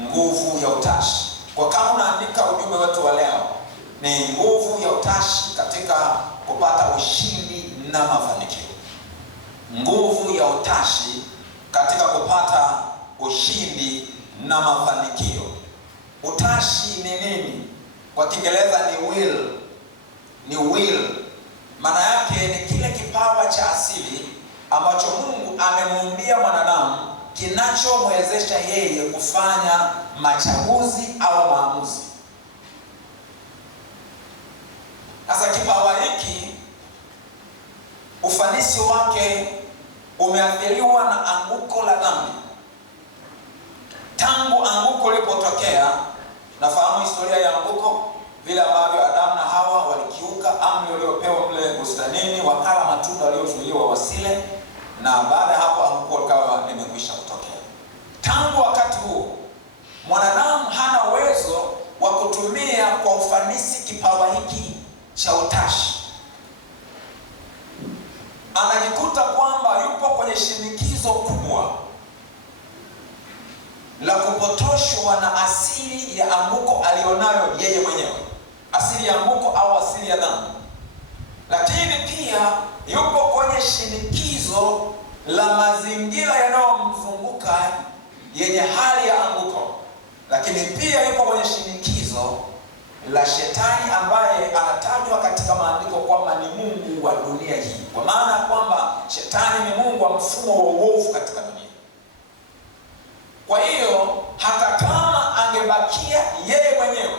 nguvu ya utashi. Kwa kama unaandika ujumbe wetu wa leo, ni nguvu ya utashi katika kupata ushindi na mafanikio. Nguvu ya utashi katika kupata ushindi na mafanikio. Utashi ni nini? Kwa Kiingereza ni will. Ni will. Maana yake ni kile kipawa cha asili ambacho Mungu amemuumbia mwanadamu, kinachomwezesha yeye kufanya machaguzi au maamuzi. Sasa kipawa hiki, ufanisi wake umeathiriwa na anguko la dhambi. Tangu anguko lilipotokea, nafahamu historia ya anguko, vile ambavyo Adamu na Hawa walikiuka amri waliopewa mle bustanini, wakala matunda waliozuiliwa wasile, na baada ya hapo anguko likawa limekwisha kutokea. Tangu wakati huo, mwanadamu hana uwezo wa kutumia kwa ufanisi kipawa hiki cha utashi. Anajikuta kwamba yupo kwenye shinikizo kubwa la kupotoshwa na asili ya anguko alionayo yeye mwenyewe, asili ya anguko au asili ya dhambi. Lakini pia yupo kwenye shinikizo la mazingira yanayomzunguka yenye hali ya anguko. Lakini pia yupo kwenye shinikizo la shetani ambaye anatajwa katika maandiko kwamba ni mungu wa dunia hii, kwa maana kwamba shetani ni mungu wa mfumo wa uovu katika dunia. Kwa hiyo hata kama angebakia yeye mwenyewe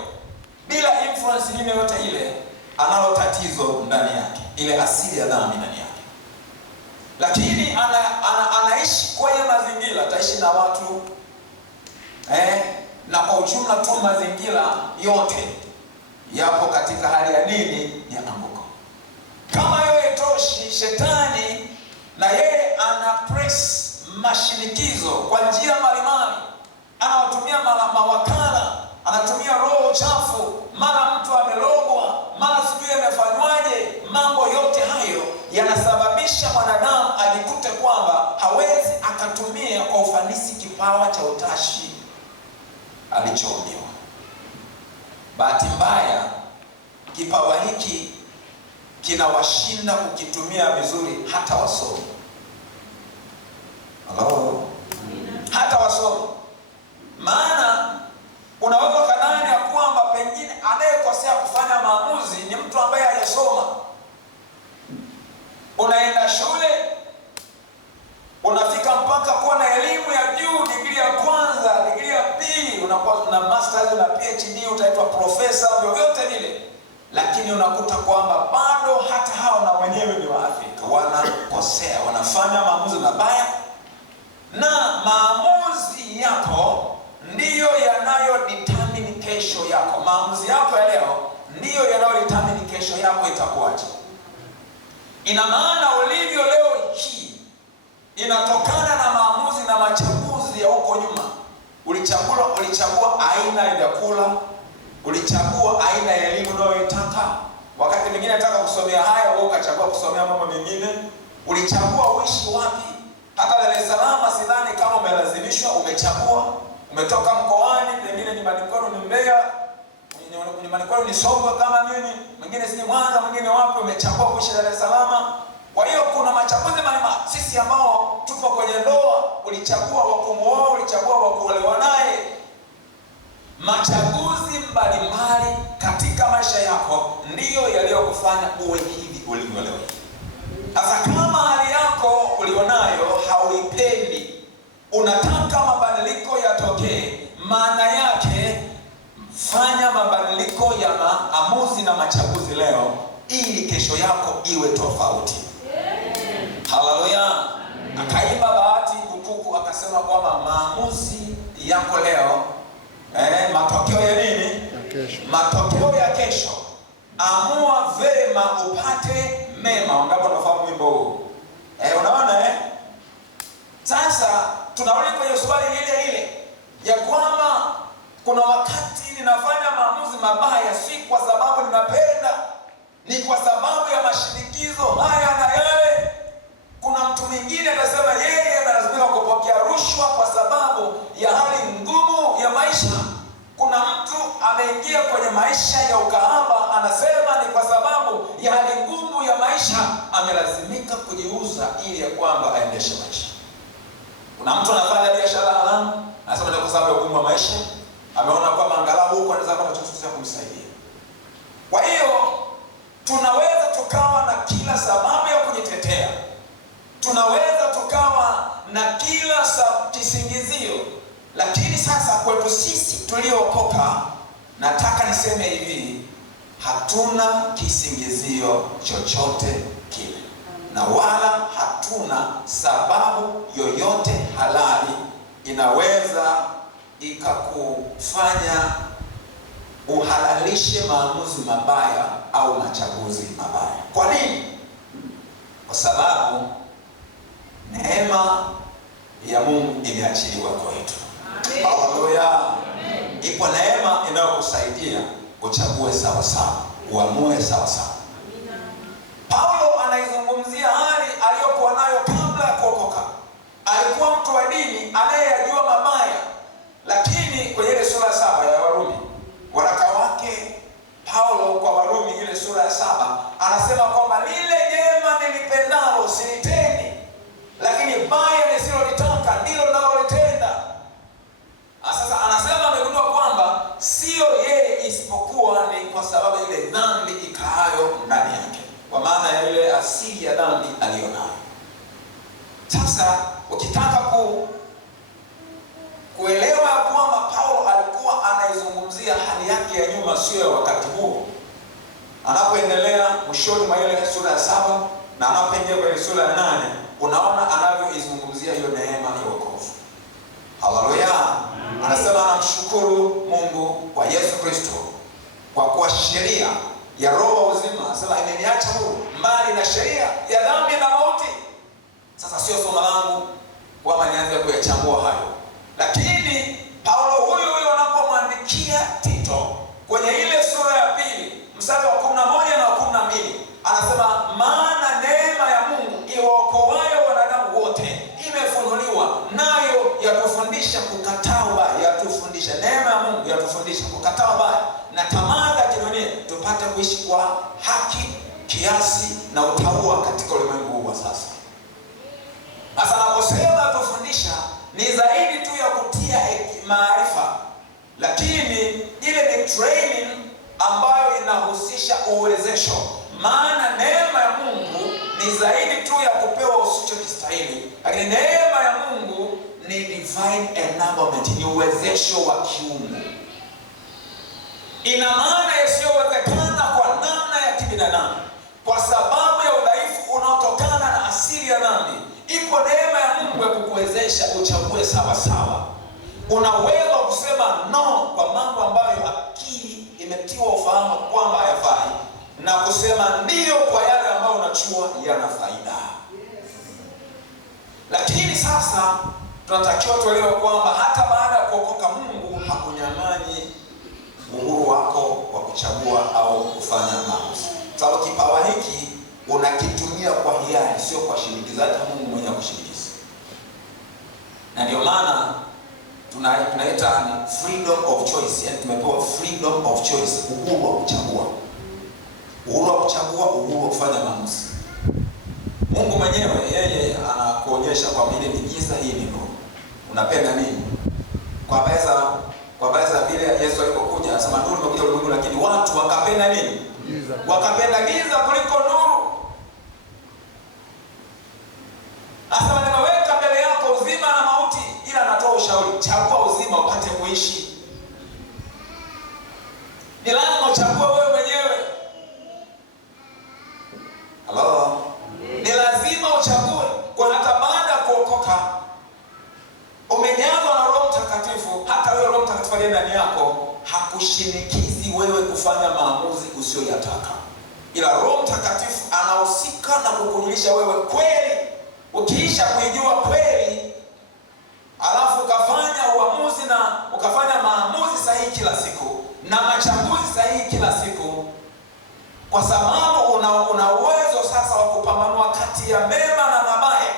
bila influence nyingine yote ile, analo tatizo ndani yake, ile asili ya dhambi ndani yake. Lakini anaishi kwenye mazingira, ataishi na watu na kwa ujumla tu mazingira yote yapo katika hali ya nini? Ya anguko. Kama yeye toshi, shetani na yeye ana press mashinikizo kwa njia mbalimbali. Anawatumia mawakala, anatumia roho chafu, mara mtu amelogwa, mara sijui amefanywaje. Mambo yote hayo yanasababisha mwanadamu ajikute kwamba hawezi akatumia kwa ufanisi kipawa cha utashi alichoumbiwa. Bahati mbaya, kipawa hiki kinawashinda kukitumia vizuri hata wasomi. Hello? Hata wasomi. Maana unaweza kadhani ya kwamba pengine anayekosea kufanya maamuzi ni mtu ambaye hajasoma. Unaenda shule, unafika mpaka kuwa na elimu ya juu, degree ya kwanza, degree ya pili, unakuwa na masters na PhD, utaitwa profesa, vyovyote vile. Lakini unakuta kwamba bado hata hao na wenyewe ni waathirika, wanakosea, wanafanya maamuzi mabaya, na maamuzi yako ndiyo yanayo determine kesho yako. Maamuzi yako ya leo ndiyo yanayo determine kesho yako itakuwaje. Ina maana ulivyo leo hii inatokana na maamuzi na machaguzi ya huko nyuma. Ulichagua aina ya vyakula, ulichagua aina ya elimu unayoitaka. Wakati mwingine nataka kusomea haya, wewe ukachagua kusomea mambo mengine. Ulichagua uishi wapi. Hata Dar es Salaam sidhani kama umelazimishwa, umechagua. Umetoka mkoani, pengine nyumbani kwenu ni Mbeya, nyumbani kwenu ni Songwe kama mimi, mwingine si Mwanza, mwingine wapi, umechagua kuishi Dar es Salaam. Kwa hiyo kuna machaguzi mbalimbali. Sisi ambao tupo kwenye ndoa, ulichagua wa kumuoa, ulichagua wa kuolewa naye. Machaguzi mbalimbali katika maisha yako ndiyo yaliyokufanya uwe hivi ulivyo leo. Sasa kama hali yako ulionayo hauipendi, unataka mabadiliko yatokee, maana yake fanya mabadiliko ya maamuzi na machaguzi leo ili kesho yako iwe tofauti. Haleluya. Akaimba Bahati Bukuku akasema kwamba maamuzi yako leo matokeo ya nini? Ya kesho. Matokeo ya kesho. Amua vema upate mema. Ungapo unafahamu wimbo huu? Unaona Sasa tunarudi kwenye swali lile ya kwamba kuna wakati ninafanya maamuzi mabaya si kwa sababu ninapenda, ni kwa sababu ya mashinikizo haya na yale. Kuna mtu mwingine anasema yeye analazimika kupokea rushwa kwa sababu ya hali ngumu ya maisha. ameingia kwenye maisha ya ukahaba, anasema ni kwa sababu ya hali ngumu ya maisha amelazimika kujiuza ili ya kwamba aendeshe maisha. Kuna mtu anafanya biashara haramu, anasema ni kwa sababu ya ugumu wa maisha, ameona kwamba angalau huko anaweza kupata chochote cha kumsaidia. Kwa hiyo tunaweza tukawa na kila sababu ya kujitetea, tunaweza tukawa na kila kisingizio, lakini sasa kwetu sisi tuliookoka, nataka niseme hivi, hatuna kisingizio chochote kile, na wala hatuna sababu yoyote halali inaweza ikakufanya uhalalishe maamuzi mabaya au machaguzi mabaya. Kwa nini? Kwa sababu neema ya Mungu imeachiliwa kwetu. Haleluya! Ipo neema inayokusaidia uchague sawa sawa, uamue sawa sawa. Paulo anaizungumzia hali aliyokuwa nayo kabla ya kuokoka. Alikuwa mtu wa dini anayeyajua mabaya, lakini kwenye ile sura ya 7 ya Warumi, waraka wake Paulo kwa Warumi ile sura ya 7, anasema kwamba lile jema nilipendalo silitendi, lakini baya nisilolitaka ndilo ninalolitenda. Sasa anasema amegundua kwamba sio yeye, isipokuwa ni kwa sababu ile dhambi ikaayo ndani yake, kwa maana ya ile asili ya dhambi aliyonayo. Sasa ukitaka kuelewa kwamba Paulo alikuwa anaizungumzia hali yake ya nyuma, sio ya wakati huo, anapoendelea mwishoni mwa ile sura ya 7 na anapoingia kwenye sura ya 8, unaona anavyoizungumzia hiyo neema ya wokovu. Haleluya! Anasema anamshukuru Mungu kwa Yesu Kristo, kwa kuwa sheria ya roho wa uzima, anasema imeniacha huru mbali na sheria ya dhambi na mauti. Sasa sio somo langu kwamba nianze kuyachambua hayo, lakini Paulo huyu anapomwandikia Tito kwenye ile sura ya 2 mstari wa 11 na 12, anasema maana neema ya Mungu iwaokoayo wanadamu wote imefunuliwa, nayo yatufundisha kukataa ubaya, yatufundisha neema ya Mungu yatufundisha kukataa ubaya na tamaa za kidunia, tupate kuishi kwa haki, kiasi na utauwa katika ulimwengu huu wa sasa. Sasa naposema tufundisha, ni zaidi tu ya kutia maarifa, lakini ile ni training ambayo inahusisha uwezesho. Maana neema ya Mungu ni zaidi tu ya kupewa usichokistahili, lakini neema ya Mungu ni divine enablement, ni uwezesho wa kiungu. Ina maana isiyowezekana kwa namna ya kibinadamu, kwa sababu ya udhaifu unaotokana na asili ya dhambi. Ipo neema ya Mungu ya kukuwezesha uchague sawa sawa. Unaweza kusema no kwa mambo ambayo akili imetiwa ufahamu kwamba hayafai, na kusema ndio kwa yale ambayo unachua yana faida. Lakini sasa tunatakiwa tuelewe kwamba hata baada ya kuokoka, Mungu hakunyang'anyi uhuru wako wa kuchagua au kufanya maamuzi. Sababu kipawa hiki unakitumia kwa hiari, sio kwa shinikizo. Hata Mungu mwenyewe akushinikiza. Na ndio maana tunaita ni freedom of choice. Yaani tumepewa freedom of choice, uhuru wa kuchagua. Uhuru wa kuchagua, uhuru wa kufanya maamuzi. Mungu mwenyewe yeye anakuonyesha kwa vile ni giza, hii ni nuru. Unapenda nini? Kwa baiza vile Yesu alipokuja, anasema nuru imekuja ulimwengu, lakini watu wakapenda nini? Giza. Wakapenda giza kuliko nuru. Sasa nimeweka mbele yako uzima na mauti, ila natoa ushauri, chagua uzima upate kuishi. Ni lazima uchague wewe mwenyewe. Hello? Ni lazima uchague. Kwa hata baada ya kuokoka, umejazwa na Roho Mtakatifu. Hata wewe Roho Mtakatifu aliye ndani yako hakushinikizi wewe kufanya maamuzi usiyoyataka, ila Roho Mtakatifu anahusika na kukujulisha wewe kweli. Ukiisha kuijua kweli, alafu ukafanya uamuzi na ukafanya maamuzi sahihi kila siku na machaguzi sahihi kila siku, kwa sababu una uwezo sasa wa kupambanua kati ya mema na mabaya.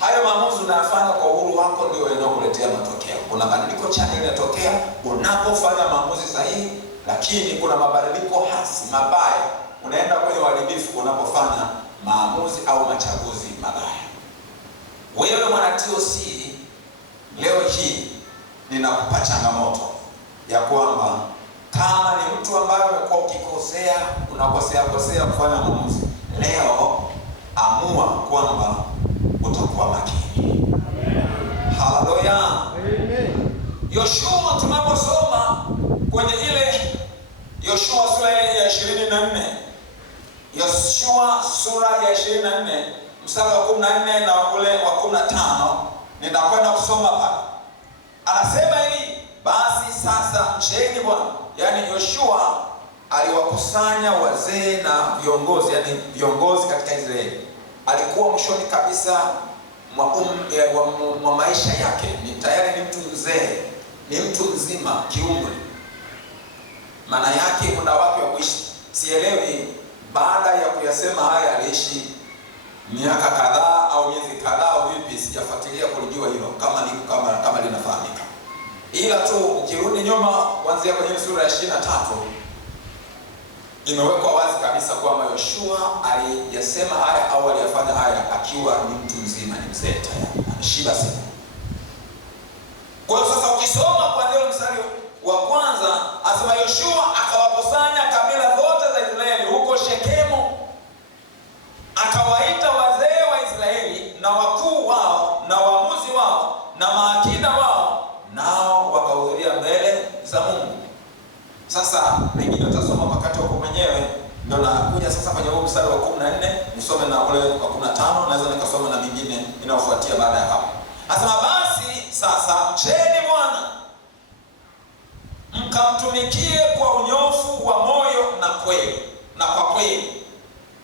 Hayo maamuzi unayofanya kwa uhuru wako ndio yanayokuletea matokeo. Kuna mabadiliko chanya yanatokea unapofanya maamuzi sahihi, lakini kuna mabadiliko hasi mabaya, unaenda kwenye uharibifu unapofanya maamuzi au machaguzi mabaya. Wewe mwana TOC, leo hii ninakupa changamoto ya kwamba kama ni mtu ambaye umekuwa ukikosea, unakosea kufanya maamuzi, leo amua kwamba utakuwa makini. Haleluya. Yoshua, tunaposoma kwenye ile Yoshua sura ya 24, Yoshua sura ya 24 mstari wa 14 na ule wa 15, nitakwenda kusoma pale. Anasema hivi, basi sasa mcheni Bwana. Yaani Yoshua aliwakusanya wazee na viongozi, yani viongozi katika Israeli. Alikuwa mwishoni kabisa mwa maisha yake, ni tayari ni mtu mzee, ni mtu mzima kiumri. Maana yake muda wake wa kuishi, sielewi baada ya kuyasema haya aliishi miaka kadhaa au miezi kadhaa au vipi, sijafuatilia kulijua hilo kama linafahamika. Ila tu ukirudi nyuma kuanzia kwenye sura ya 23 imewekwa wazi kabisa kwamba Yoshua aliyasema haya au aliyafanya haya akiwa ni mtu mzima, ni mzee tayari, ameshiba sana. Kwa hiyo sasa ukisoma kuanzia mstari wa kwanza, asema Yoshua akawakusanya kabila zote za Israeli huko Shekemu, akawaita wazee wa Israeli na wakuu wao na waamuzi wao na maakida wao, nao wakahudhuria mbele za Mungu. Sasa mengine utasoma wakati wako mwenyewe, ndio nakuja sasa kwenye huo mstari wa 14, nisome na ule wa 15, naweza nikasoma na mingine inayofuatia baada ya hapo. Asema basi sasa mcheni Bwana, mkamtumikie kwa unyofu wa moyo na kweli na kwa kweli,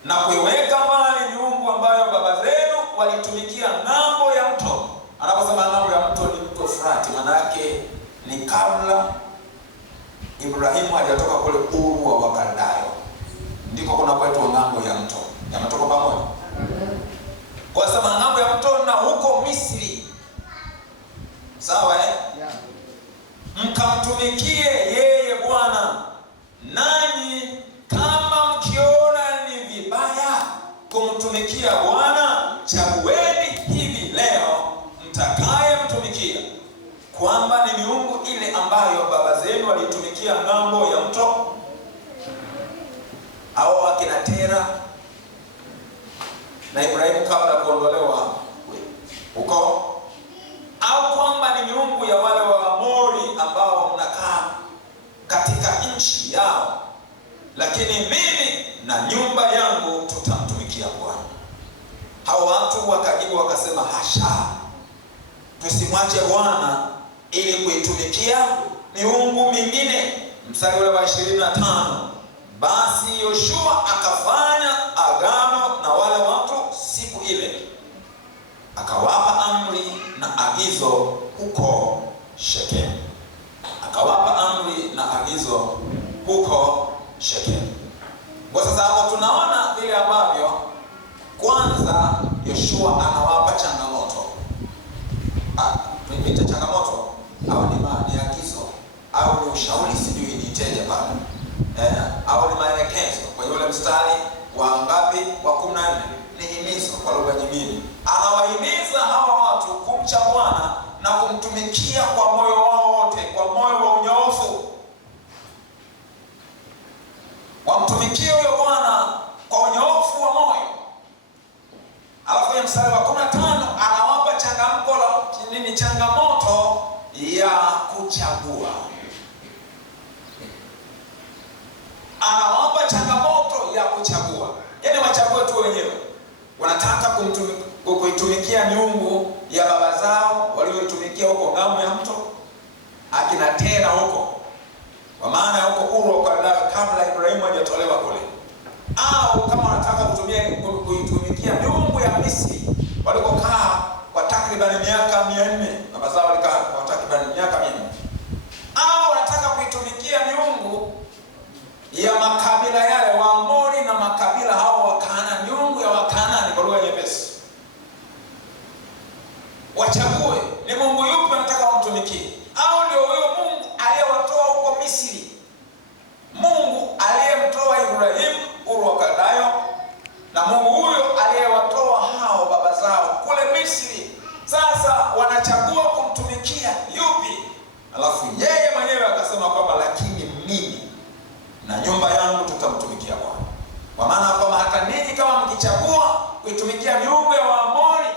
na kuiweka mbali miungu ambayo baba zenu walitumikia ng'ambo ya mto. Anaposema ng'ambo ya mto ni mto Frati, maana yake ni kabla Ibrahimu hajatoka kule Uru wa Wakaldayo, ndiko kuna kwetu ng'ambo ya mto. Yametoka pamoja. Kwa sababu ng'ambo ya mto na huko Misri. Sawa Yeah. Mkamtumikie yeye Bwana, nanyi kama mkiona ni vibaya kumtumikia Bwana, chagueni hivi leo mtakaye mtumikia, kwamba ni miungu ile ambayo baba zenu walitumikia ng'ambo ya mto, au akina Tera na Ibrahimu kabla kuondolewa huko, au kwamba ni miungu ya wale wa Amori ambao mnakaa katika nchi yao, lakini mimi na nyumba yangu tutamtumikia Bwana. Hao watu wakajibu wakasema, hasha, tusimwache Bwana ili kuitumikia miungu mingine. Mstari ule wa 25, basi Yoshua akafanya agano na wale watu siku ile, akawapa amri na agizo huko Shekemu. Akawapa amri na agizo huko Shekemu. Kwa sasa hapo tunaona vile ambavyo kwanza Yoshua anawapa changamoto. Tunaita changamoto au ni agizo au ni ushauri, sijui niiteje pale. Au ni maelekezo kwenye ule mstari wa ngapi? Wa 14. Ni himizo kwa lugha nyingine. Anawahimiza hawa watu kumcha Bwana na kumtumikia kwa moyo wao wote, kwa moyo wa unyoofu. Wamtumikie huyo Bwana kwa unyoofu wa moyo. Alafu ya mstari wa 15 anawapa changamoto ya kuchagua. Anawapa changamoto ya kuchagua. Yaani wachague tu wenyewe. Wanataka kuitumikia miungu ya baba zao walioitumikia huko ng'ambo ya mto, akina Tera huko, kwa maana ya huko Uru wa Kaldayo kabla Ibrahimu hajatolewa kule. Au kama wanataka kuitumikia miungu ya Misri walikokaa kwa takriban miaka 400, baba zao walikaa kwa takriban miaka 400. Au wanataka kuitumikia miungu ya makabila yale wa Amori na makabila hao wa Kanaani, miungu ya Wakanaani kwa lugha nyepesi. Wachague ni Mungu yupi Alafu yeye mwenyewe akasema kwamba lakini mimi na nyumba yangu tutamtumikia Bwana. Kwa maana kwamba hata ninyi kama mkichagua kuitumikia miungu ya Waamori,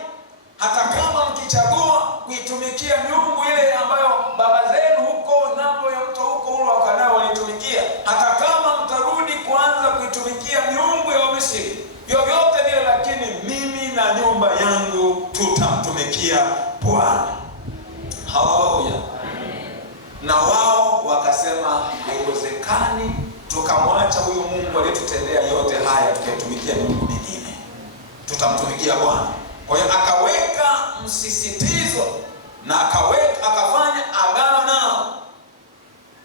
hata kama mkichagua kuitumikia miungu ile ambayo baba zenu huko ng'ambo ya mto huko ule wa Kanaani walitumikia, hata kama mtarudi kuanza kuitumikia miungu ya Misri, vyovyote vile, lakini mimi na nyumba yangu tutamtumikia Bwana. Haleluya. Na wao wakasema haiwezekani tukamwacha huyu Mungu aliyetutendea yote haya tukaitumikia miungu mingine, tutamtumikia Bwana. Kwa hiyo akaweka msisitizo na akafanya agano nao.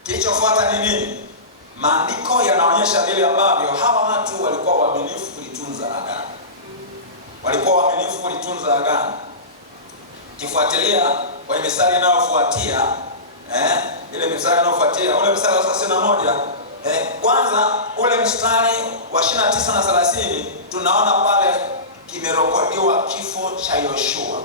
Kilichofuata ni nini? Maandiko yanaonyesha vile ambavyo hawa watu walikuwa waaminifu kulitunza agano. Walikuwa waaminifu kulitunza agano. Kifuatilia kwa mistari inayofuatia, ile mistari inayofuatia, ule mstari wa 31, kwanza ule mstari wa 29 na 30, tunaona pale kimerekodiwa kifo cha Yoshua.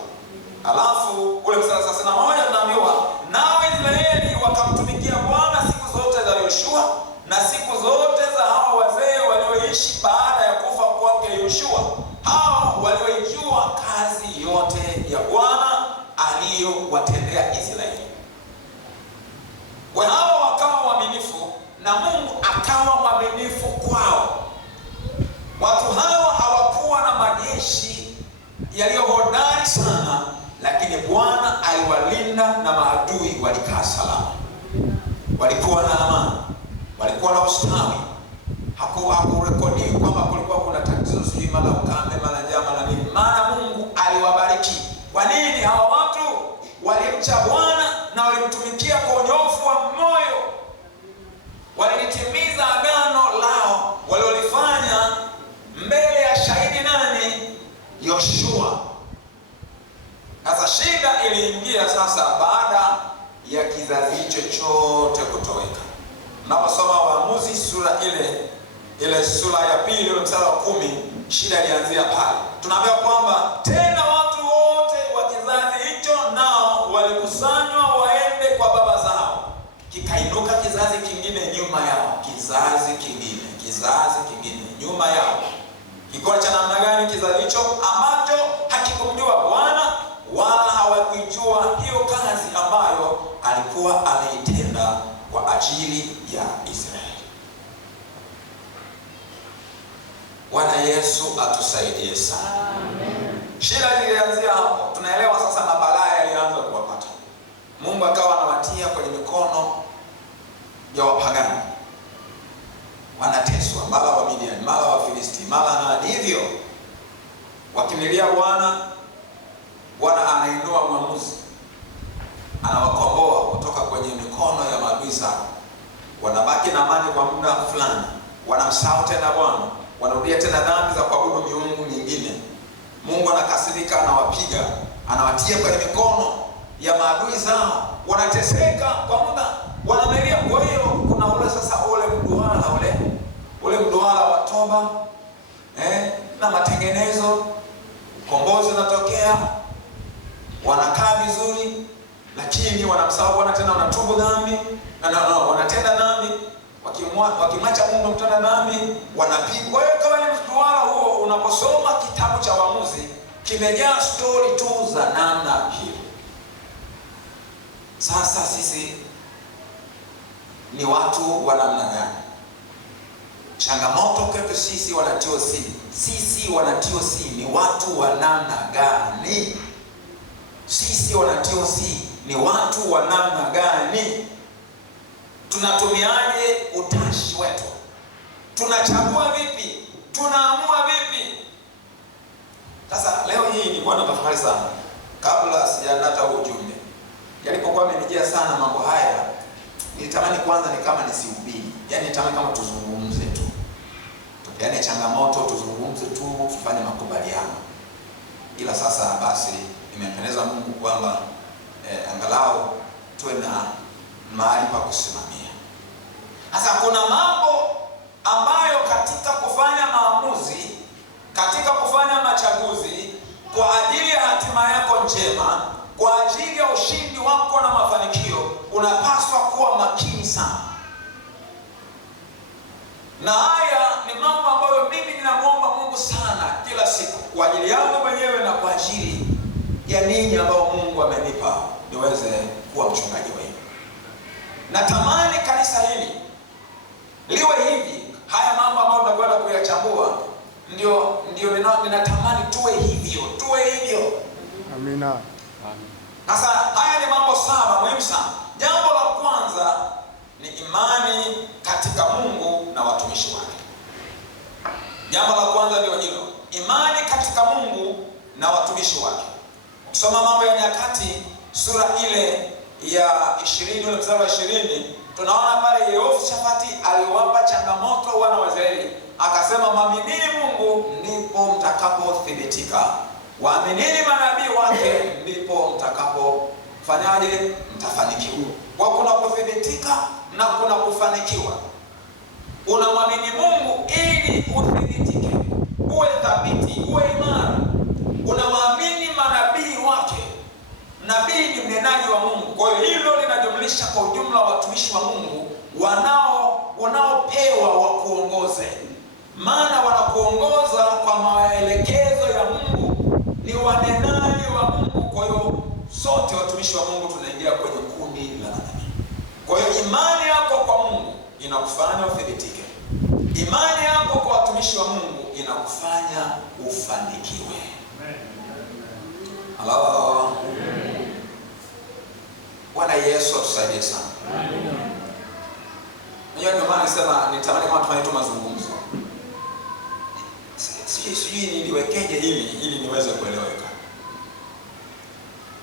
Alafu ule mstari wa 31 tunaambiwa nao Israeli wakamtumikia Bwana siku zote za Yoshua na siku zote za hao wazee walioishi baada ya kufa kwake Yoshua, hao walioijua kazi yote ya Bwana aliyowatendea Israeli. Wao wakawa waaminifu na Mungu akawa mwaminifu kwao. Watu hawa hawakuwa na majeshi yaliyohodari sana, lakini Bwana aliwalinda na maadui walikaa salama. Walikuwa na amani, walikuwa na ustawi. Hakurekodi kwamba kulikuwa kuna tatizo, sijui mara ukame, mara njaa, mara nini. Maana Mungu aliwabariki. Kwa nini? Hawa watu walimcha Bwana na walimtumikia kwa unyofu wa moyo. Walitimiza agano lao walilofanya mbele ya shahidi nani? Yoshua. Sasa shida iliingia sasa baada ya kizazi hicho chote kutoweka. Unaposoma Waamuzi sura ile sura ya pili ule mstari wa 10, shida ilianzia pale. Tunaambiwa kwamba tena watu wote wa kizazi hicho nao walikusanywa waende kwa baba zao. Kikainuka kizazi kingine nyuma yao, kizazi kingine nyuma yao. Kikuwa cha namna gani kizazi hicho? Ambacho hakikumjua Bwana wala hawakuijua hiyo kazi ambayo alikuwa ameitenda kwa ajili ya Israeli. Bwana Yesu atusaidie sana. Amen. Shida ilianzia hapo. Tunaelewa sasa na balaa yalianza kuwapata. Mungu akawa anawatia kwenye mikono ya wapagani. Wanateswa, mara wa Midian, mara wa Filisti, mara na hivyo. Wakimlilia Bwana, Bwana anainua mwamuzi. Anawakomboa kutoka kwenye mikono ya maadui zao. Wanabaki na amani kwa muda fulani. Wanamsahau tena Bwana. Wanarudia tena dhambi za kuabudu miungu mingine. Mungu anakasirika, anawapiga, anawatia kwenye mikono ya maadui zao. Wanateseka kwa muda, wanamelia. Kwa hiyo kuna ule sasa ule mduara wa toba, na matengenezo, kombozi unatokea, wanakaa vizuri, lakini wanamsahau Bwana tena, wanatubu dhambi, wanatenda dhambi. Wakimwacha Mungu kutenda dhambi, wanapigwa. Kwa hiyo kama ni mduara huo, unaposoma kitabu cha Waamuzi kimejaa story tu za namna hiyo. Sasa sisi ni watu wa namna gani? Changamoto kwetu sisi wana TOC. Sisi wana TOC ni watu wa namna gani? Sisi wana TOC ni watu wa namna gani? Tunatumiaje utashi wetu? Tunachagua vipi? Tunaamua vipi? Sasa leo hii nilikuwa natafakari sana kabla sijaandaa ujumbe. Yalipokuwa amenijia sana mambo haya, nilitamani kwanza ni kama nisihubiri. Yaani nitamani kama tuzungumze tu. Tupeane changamoto, tuzungumze tu, tufanye makubaliano. Ila sasa basi imempendeza Mungu kwamba angalau tuwe na mahali pa kusimamia. Sasa kuna mambo ambayo katika kufanya maamuzi, katika kufanya machaguzi kwa ajili ya hatima yako njema, kwa ajili ya ushindi wako na mafanikio, unapaswa Na haya ni mambo ambayo mimi ninamwomba Mungu sana kila siku, kwa ajili yangu mwenyewe na kwa ajili ya ninyi ambao Mungu amenipa niweze kuwa mchungaji wenu. Natamani kanisa hili liwe hivi. Haya mambo ambayo tunakwenda kuyachambua ndio ninatamani tuwe hivyo. Amina. Sasa haya ni mambo 7 muhimu sana. Jambo la kwanza ni imani katika Mungu na watumishi wake. Jambo la kwanza ndio hilo, imani katika Mungu na watumishi wake. Ukisoma Mambo ya Nyakati sura ile ya 20 ule mstari wa 20, tunaona pale Yehoshafati aliwapa changamoto wana wa Israeli, akasema maaminini Mungu ndipo mtakapothibitika, waaminini manabii wake ndipo mtakapofanyaje? Mtafanikiwa. Kwa kuna kuthibitika na kuna kufanikiwa. Unamwamini Mungu ili uthibitike, uwe thabiti, uwe imara. Unamwamini manabii wake. Nabii ni mnenaji wa Mungu. Kwa hiyo hilo linajumlisha kwa ujumla watumishi wa Mungu wanaopewa wakuongoze, maana wanakuongoza kwa maelekezo ya Mungu, ni wanenaji wa Mungu. Kwa hiyo sote watumishi wa Mungu tunaingia kwenye kundi la manabii. Kwa hiyo imani yako kwa Mungu inakufanya uthibitike. Imani yako kwa watumishi wa Mungu inakufanya ufanikiwe. Halo. Bwana Yesu atusaidie sana. Ndio maana nasema nitamani kama tufanye tu mazungumzo. Sijui niliwekeje ili niweze kueleweka.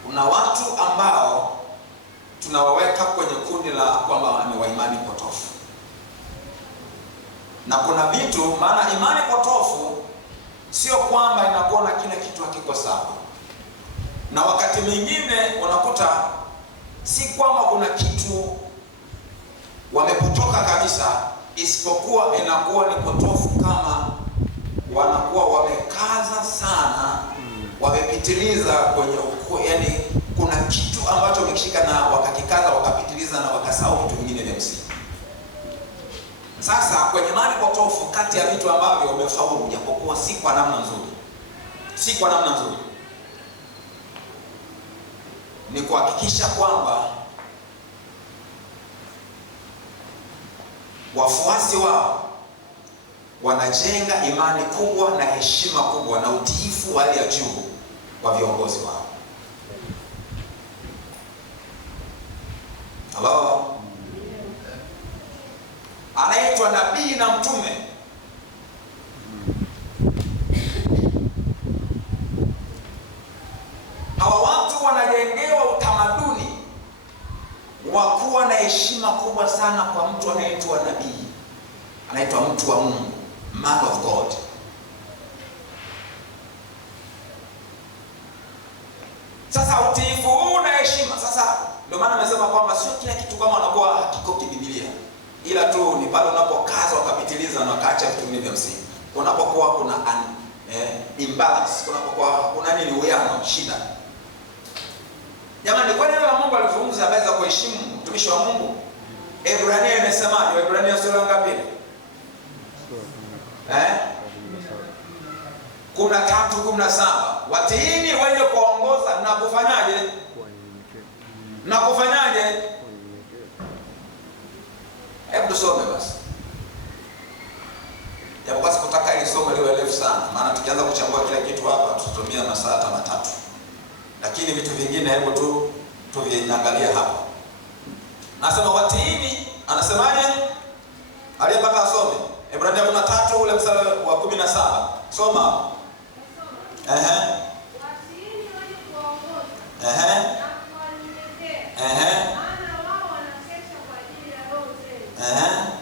Kuna watu ambao tunawaweka kwenye kundi la kwamba ni wa imani potofu. Na kuna vitu, maana imani potofu sio kwamba inakuwa na kila kitu hakiko sawa. Na wakati mwingine unakuta si kwamba kuna kitu wamepotoka kabisa, isipokuwa inakuwa ni potofu kama wanakuwa wamekaza sana, wamepitiliza kwenye yani kuna kitu ambacho wamekishika na wakakikaza wakapitiliza na wakasahau vitu vingine vya msingi. Sasa kwenye imani potofu, kati ya vitu ambavyo wamefaulu japokuwa si kwa namna nzuri, ni kuhakikisha kwamba wafuasi wao wanajenga imani kubwa na heshima kubwa na utiifu wa hali ya juu kwa viongozi wao. Halo. Anaitwa nabii na mtume. Hawa watu wanajengewa utamaduni wa kuwa na heshima kubwa sana kwa mtu anaitwa nabii, anaitwa mtu wa Mungu, man of God. Sasa utiifu huu na heshima, sasa ndio maana nimesema kwamba sio kila kitu kama anakuwa hakiko kibiblia, ila tu ni pale unapokaza wakapitiliza na wakaacha vitu vingine vya msingi. Unapokuwa kuna imbalance, unapokuwa kuna nini, uwiano, shida. Jamani, kwa nini Mungu alizungumza habari za kuheshimu mtumishi wa Mungu? Ebrania imesemaje? Ebrania sura ngapi? 13:17. Watiini wenye kuongoza na kufanyaje? Hebu tusome basi. Japo basi kutaka ili somo liwe refu sana, maana tukianza kuchambua kila kitu hapa tutatumia masaa hata matatu. Lakini vitu vingine hebu tu tuviangalia hapa. Nasema watiini, anasemaje? Aliyepata asome. Ebrania 13 ule mstari wa 17. Soma hapo. Watiini wenye kuongoza na kuwanyenyekea, maana wao wanakesha kwa ajili ya roho zenu,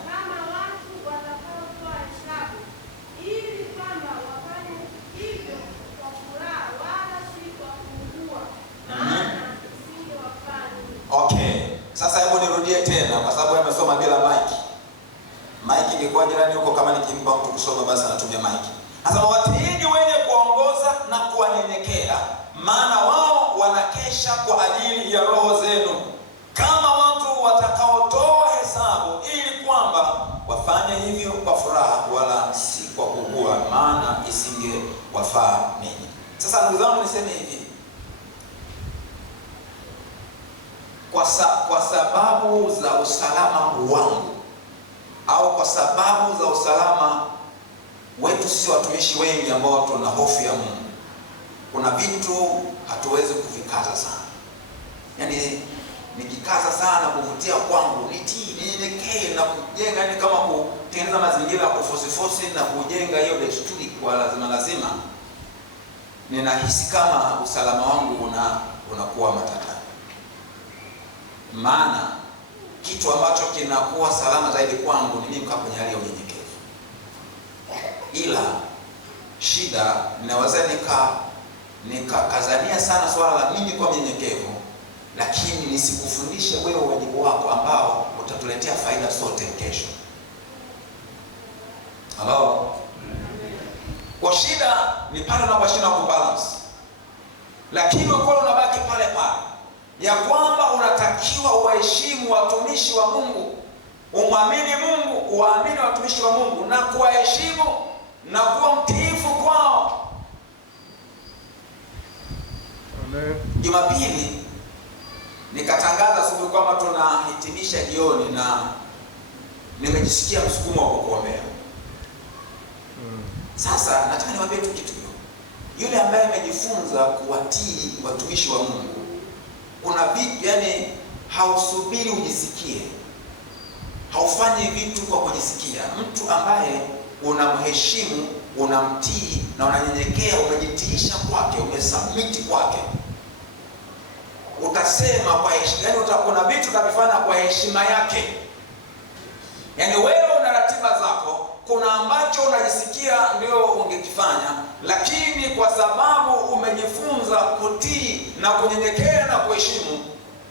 kama watu watakaotoa hesabu, ili kwamba wafanye hivyo kwa furaha wala si kwa kuugua, maana isingewafanya. Okay. Sasa hebu nirudie tena kwa sababu amesoma bila mic. Mic ingekuwa jirani huko, kama nikimpa mtu kusoma basi anatumia mic. Sasa watiini wenye kuongoza na kuwanyenyekea, maana wao wanakesha kwa ajili ya roho zenu, kama watu watakaotoa hesabu, ili kwamba wafanye hivyo kwa furaha kuwafaa ninyi. Sasa ndugu zangu, niseme hivi, kwa sababu za usalama wangu au kwa sababu za usalama wetu sisi watumishi wengi ambao tuna hofu ya Mungu, kuna vitu hatuwezi kuvikaza sana. Yaani nikikaza sana kuvutia kwangu nitii, ninyenyekee na kujenga, yani kama kutengeneza mazingira ya kufosi na kujenga hiyo desturi kwa lazima, ninahisi kama usalama wangu unakuwa matatani. Maana kitu ambacho kinakuwa salama zaidi kwangu ni mimi kukaa kwenye hali ya unyenyekevu. Ila shida, ninaweza nikakazania sana swala la mimi kwa mnyenyekevu, lakini nisikufundishe wewe wajibu wako ambao utatuletea faida sote kesho. Hello? Kwa shida ni pale unaposhinda kubalance. Lakini ukiwa unabaki pale pale ya kwamba unatakiwa uwaheshimu watumishi wa Mungu, umwamini Mungu, uwaamini watumishi wa Mungu na kuwaheshimu na kuwa mtiifu kwao. Amen. Jumapili nikatangaza asubuhi kwamba tunahitimisha jioni na nimejisikia msukumo wa kukuombea. Sasa nataka niwaambie tu kitu. Yule ambaye amejifunza kuwatii watumishi wa Mungu, kuna vitu, yani hausubiri ujisikie, haufanyi vitu kwa kujisikia. Mtu ambaye unamheshimu, unamtii na unanyenyekea, umejitiisha kwake, umesubmit kwake, utasema kwa heshima, yani kuna vitu utavifanya kwa heshima yake. Yani wewe una ratiba zako, kuna ambacho unajisikia ndio ungekifanya, lakini kwa sababu umejifunza kutii na kunyenyekea na kuheshimu,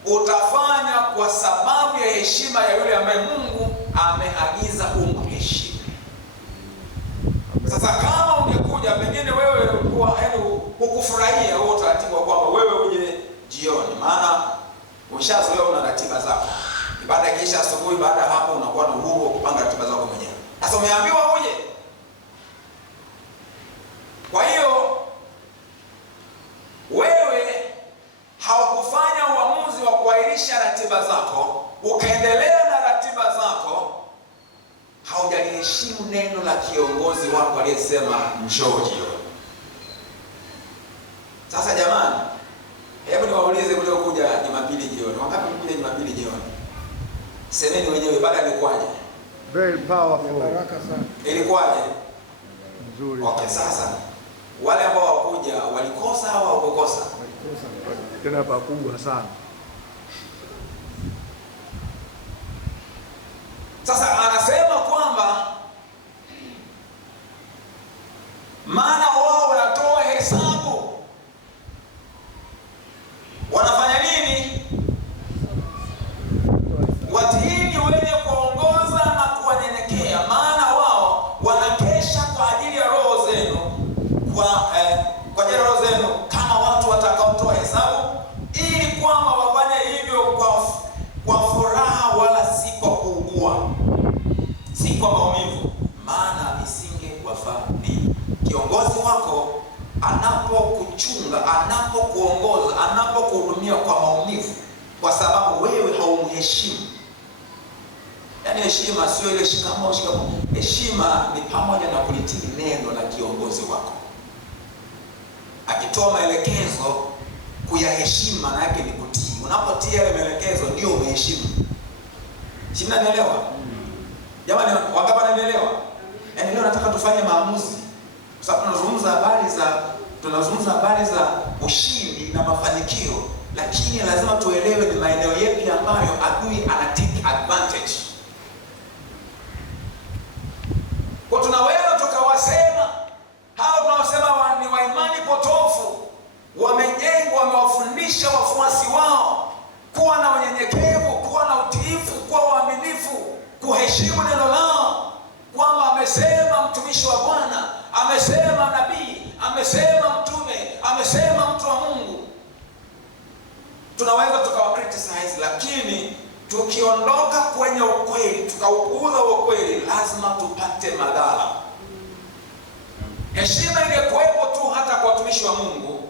utafanya kwa sababu ya heshima ya yule ambaye Mungu ameagiza umheshimu. Sasa kama ungekuja pengine wewe hukufurahia huo utaratibu wa kwamba wewe uje jioni, maana ushazoea una ratiba zako, ibada ikiisha asubuhi, baada ya hapo unakuwa na uhuru wa kupanga ratiba zako mwenyewe. Sasa umeambiwa uje. Kwa hiyo wewe haukufanya uamuzi wa kuahirisha ratiba zako, ukaendelea na ratiba zako, haujaliheshimu neno la kiongozi wako aliyesema njoo jioni. Sasa jamani, hebu niwaulize mliokuja Jumapili jioni, wangapi mlikuja Jumapili jioni? Semeni wenyewe, ibada ilikuwaje? Very powerful. Baraka sana. Ilikuwaje? Nzuri. Okay, sasa wale ambao wakuja walikosa au hawakukosa? Walikosa. Tena pakubwa sana. Sasa anasema kwamba maana wao wanatoa hesabu. Wanafanya nini? Watiini wenye kuongoza na kuwanyenyekea, maana wao wanakesha kwa ajili ya roho zenu, kwa ajili ya roho zenu kama watu watakaotoa hesabu, ili kwamba wafanye hivyo kwa furaha, wala si kwa kuugua, si kwa maumivu, maana isingewafaa ninyi. Kiongozi wako anapokuchunga, anapokuongoza, anapokuhudumia kwa maumivu, kwa sababu wewe haumheshimu. Yaani heshima sio ile shikamoo. Heshima ni pamoja na kulitii neno la kiongozi wako. Akitoa maelekezo, kuyaheshimu maana yake ni kutii. Unapotii yale maelekezo ndio umeheshimu. Si mnanielewa? Jamani, wangapi wananielewa? Yaani leo nataka tufanye maamuzi. Kwa sababu tunazungumza habari za ushindi na mafanikio, lakini lazima tuelewe ni maeneo yapi ambayo adui ana take advantage. Kwa tunaweza tukawasema hao tunawasema ni wa imani potofu, wamejengwa, wamewafundisha wafuasi wao kuwa na unyenyekevu, kuwa na utiifu, kuwa waaminifu, kuheshimu neno lao, kwamba amesema mtumishi wa Bwana, amesema nabii, amesema mtume, amesema mtu wa Mungu. Tunaweza tukawa criticize, lakini tukiondoka kwenye ukweli, tukaupuuza ukweli, lazima tupate madhara. Heshima ingekuwepo tu hata kwa watumishi wa Mungu,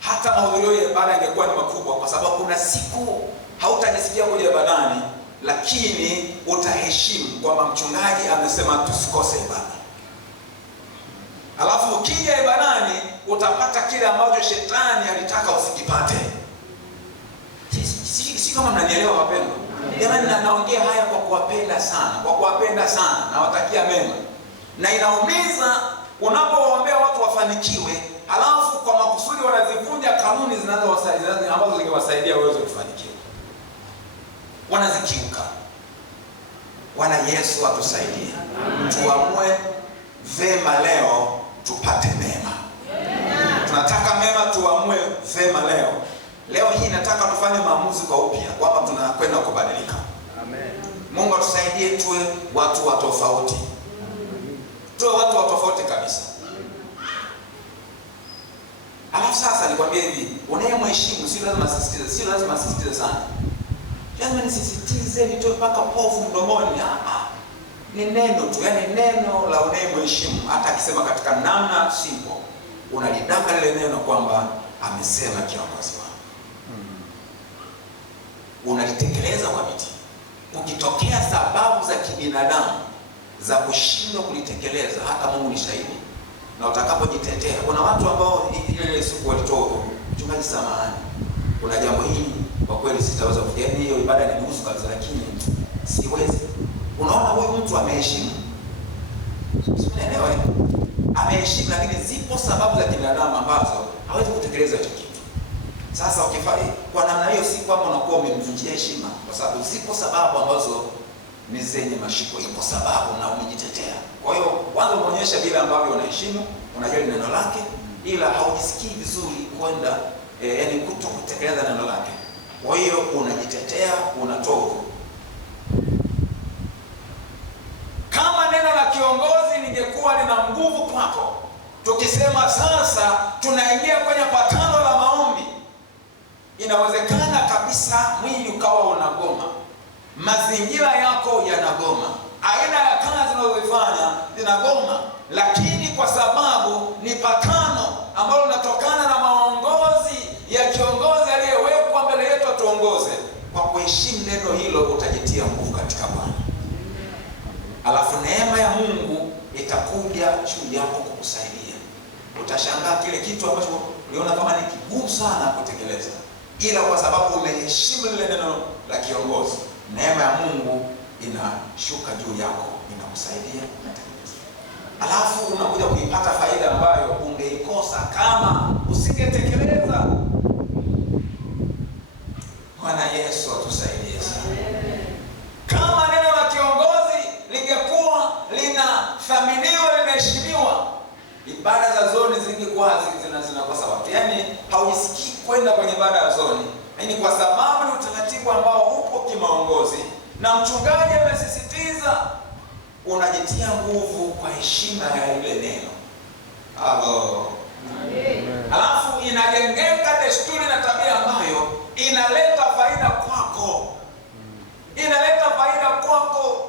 hata mahudhurio ya ibada ingekuwa ni makubwa, kwa sababu kuna siku hautajisikia kuja ibadani, lakini utaheshimu kwamba mchungaji amesema tusikose ibada. Alafu ukija ibadani utapata kile ambacho shetani alitaka usikipate. Si kama mnanielewa wapendwa? Jamani, naongea haya kwa kuwapenda sana, kwa kuwapenda sana, nawatakia mema. Na inaumiza unapoombea watu wafanikiwe, halafu kwa makusudi wanazivunja kanuni zinazowasaidia, ambazo zingewasaidia waweze kufanikiwa. Wanazikiuka. Bwana Yesu atusaidie. Tuamue vema leo tupate mema. Tunataka mema, tuamue vema leo. Leo hii nataka tufanye maamuzi kwa upya kwamba tunakwenda kubadilika. Amen. Mungu atusaidie tuwe watu wa tofauti. Tuwe watu wa tofauti kabisa. Alafu sasa nikwambie hivi, unayemheshimu si lazima asisitize sana. Lazima nisisitize nitoe mpaka povu mdomoni. Ni neno tu, yani neno la unayemheshimu, hata akisema katika namna simple, unalidaka lile neno kwamba amesema kiongozi wako. Unalitekeleza kwa bidii. Ukitokea sababu za kibinadamu za kushindwa kulitekeleza, hata Mungu ni shahidi. Na utakapojitetea, kuna watu ambao ile siku walitoa, mchungaji samahani, kuna jambo hili kwa kweli sitaweza kufikia, hiyo ibada ni nusu kabisa, lakini siwezi. Unaona huyu mtu ameheshimu. Unaelewa? Ameheshimu, lakini zipo sababu za kibinadamu ambazo hawezi kutekeleza hicho kitu. Sasa ukifanya kwa namna hiyo, si kwamba unakuwa umemvunjia heshima, kwa sababu zipo sababu ambazo ni zenye mashiko, ipo sababu na umejitetea. Kwa hiyo kwanza unaonyesha vile ambavyo unaheshimu, unajali neno lake, ila haujisikii vizuri kwenda yani kuto kutekeleza neno lake. Kwa hiyo unajitetea, unatoa. Kama neno la kiongozi lingekuwa lina nguvu kwako, tukisema sasa tunaingia kwenye patano la maombi, inawezekana kabisa mwili ukawa unagoma, mazingira yako yanagoma, aina ya kazi unazofanya zinagoma, lakini kwa sababu ni patano ambalo linatokana na maongozi ya kiongozi aliyewekwa mbele yetu atuongoze, kwa kuheshimu neno hilo utajitia nguvu katika Bwana. Alafu neema ya Mungu itakuja juu yako kukusaidia. Utashangaa kile kitu ambacho uliona kama ni kigumu sana kutekeleza, ila kwa sababu umeheshimu lile neno la kiongozi, neema ya Mungu inashuka juu yako, inakusaidia kutekeleza. Alafu unakuja kuipata faida ambayo ungeikosa kama usingetekeleza. Bwana Yesu atusaidie sana. Kama neno la kiongozi lingekuwa linathaminiwa, linaheshimiwa, ibada za zoni zingekuwa zinakosa watu. Yaani haujisikii kwenda kwenye ibada ya zoni. Yaani kwa sababu ni utaratibu ambao upo kimaongozi na mchungaji amesisitiza, unajitia nguvu kwa heshima ya ile neno. Halo. Alafu inajengeka desturi na tabia ambayo inaleta faida kwako. Inaleta faida kwako.